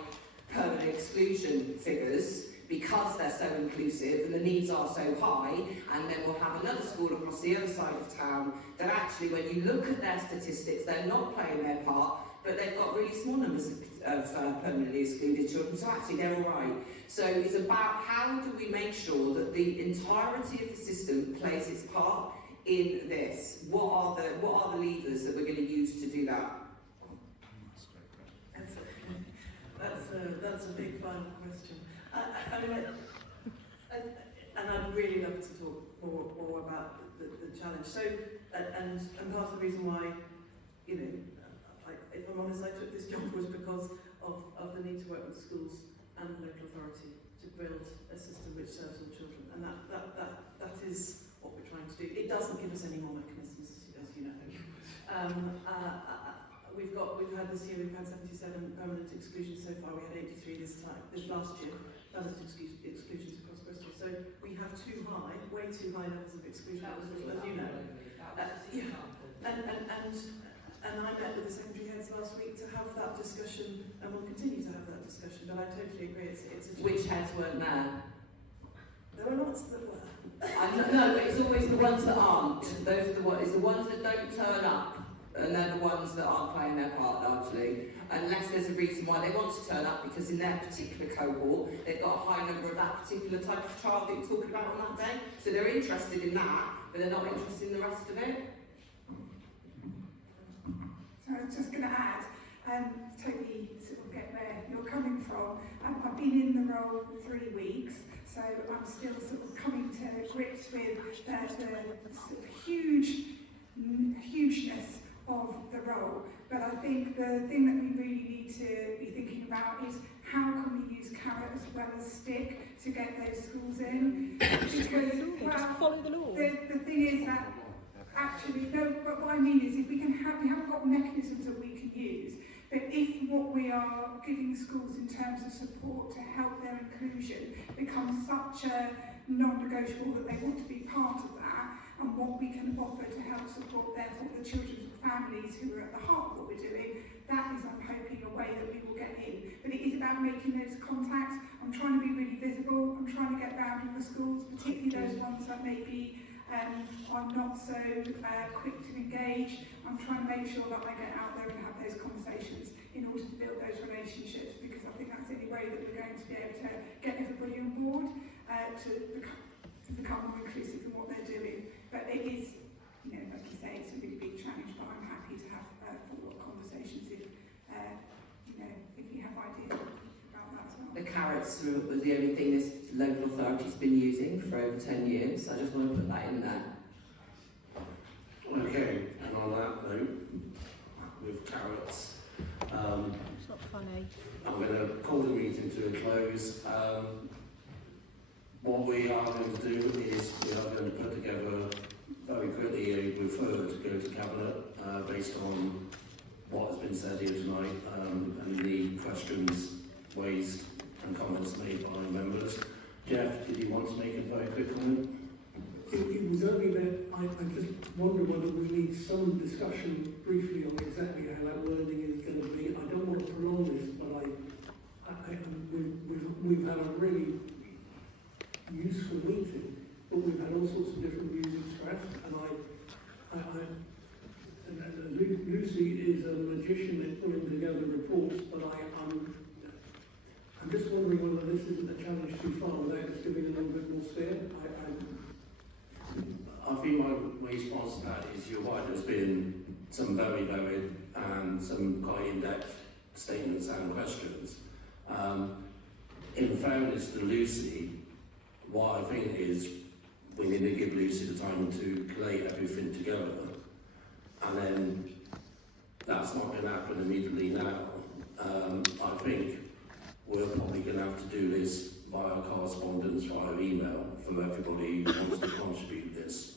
permanent exclusion figures because they're so inclusive and the needs are so high, and then we'll have another school across the other side of town that actually, when you look at their statistics, they're not playing their part, but they've got really small numbers of permanently excluded children, so actually they're all right. So it's about how do we make sure that the entirety of the system plays its part in this? What are the levers that we're going to use to do that? That's a big final question. I mean, and I'd really love to talk more about the challenge. So, and part of the reason why, you know, if I'm honest, I took this job was because of the need to work with schools and the local authority to build a system which serves all children, and that is what we're trying to do. It doesn't give us any more mechanisms, as you know. We've had this year, we've had 77 permanent exclusions so far. We had 83 this last year, permanent exclusions across Bristol. So we have way too high levels of exclusion, as you know. And I met with the secondary heads last week to have that discussion, and we'll continue to have that discussion. But I totally agree. It's a Which heads weren't there? There were lots that were. No, but it's always the ones that aren't. Those are the ones. It's the ones that don't turn up. And they're the ones that aren't playing their part largely, unless there's a reason why they want to turn up, because in their particular cohort, they've got a high number of that particular type of child that you're talking about on that day. So they're interested in that, but they're not interested in the rest of it. So I was just going to add, totally sort of get where you're coming from. I've been in the role for 3 weeks, so I'm still sort of coming to grips with the sort of hugeness of the role. But I think the thing that we really need to be thinking about is how can we use carrot as well as stick to get those schools in? Because, well, follow the law. The thing is that actually, no, but what I mean is if we haven't got mechanisms that we can use, but if what we are giving schools in terms of support to help their inclusion becomes such a non-negotiable that they want to be part of that, and what we can offer to help support therefore the children and families who are at the heart of what we're doing, that is, I'm hoping, a way that we will get in. But it is about making those contacts. I'm trying to be really visible. I'm trying to get round in the schools, particularly those ones that maybe are not so quick to engage. I'm trying to make sure that I get out there and have those conversations in order to build those relationships, because I think that's the only way that we're going to be able to get everybody on board to become more inclusive in what they're doing. But it is, you know, like you say, it's a really big challenge, but I'm happy to have follow-up conversations if, you know, if you have ideas about that as well. The carrots was the only thing this local authority's been using for over 10 years. I just want to put that in there. Okay, and on that note, with carrots, It's not funny. I'm going to call the meeting to a close. What we are going to do is we are going to put together very quickly a referral to go to Cabinet based on what has been said here tonight and the questions raised and comments made by members. Jeff, did you want to make a very quick comment? It was only that I just wonder whether we need some discussion briefly on exactly how that wording is going to be. I don't want to prolong this, but we've had a really useful meeting, but we've had all sorts of different views expressed, and Lucy is a magician at putting together reports, but I'm just wondering whether this isn't a challenge too far without us giving a little bit more steer. I think my response to that is you're right, there's been some very varied and some quite in-depth statements and questions. In fairness to Lucy, what I think is we need to give Lucy the time to collate everything together, and then that's not going to happen immediately now. I think we're probably going to have to do this via correspondence, via email, for everybody who wants to contribute this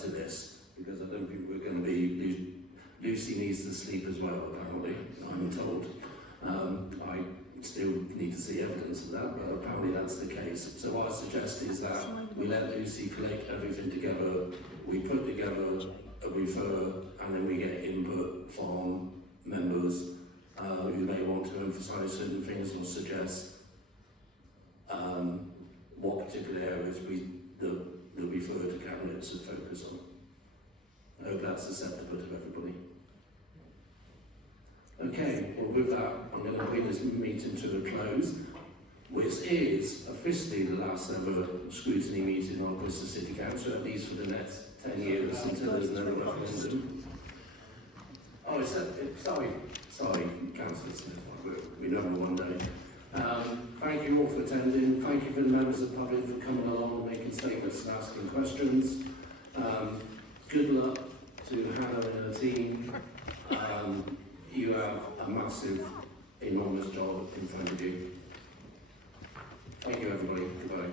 to this, because I don't think we're going to be. Lucy needs to sleep as well, apparently, I'm told. I still need to see evidence of that, but apparently that's the case. So what I suggest is that we let Lucy collect everything together, we put together a refer, and then we get input from members who may want to emphasise certain things or suggest what particular areas the refer to Cabinet should focus on. I hope that's acceptable to everybody. Okay, well with that, I'm going to bring this meeting to a close, which is officially the last ever scrutiny meeting of Bristol City Council, at least for the next 10 years until there's another referendum. Oh, sorry, Councillor Smith, we know one day. Thank you all for attending. Thank you for the members of the public for coming along and making statements and asking questions. Good luck to Hannah and her team. You have a massive, enormous job in front of you. Thank you, everybody. Goodbye.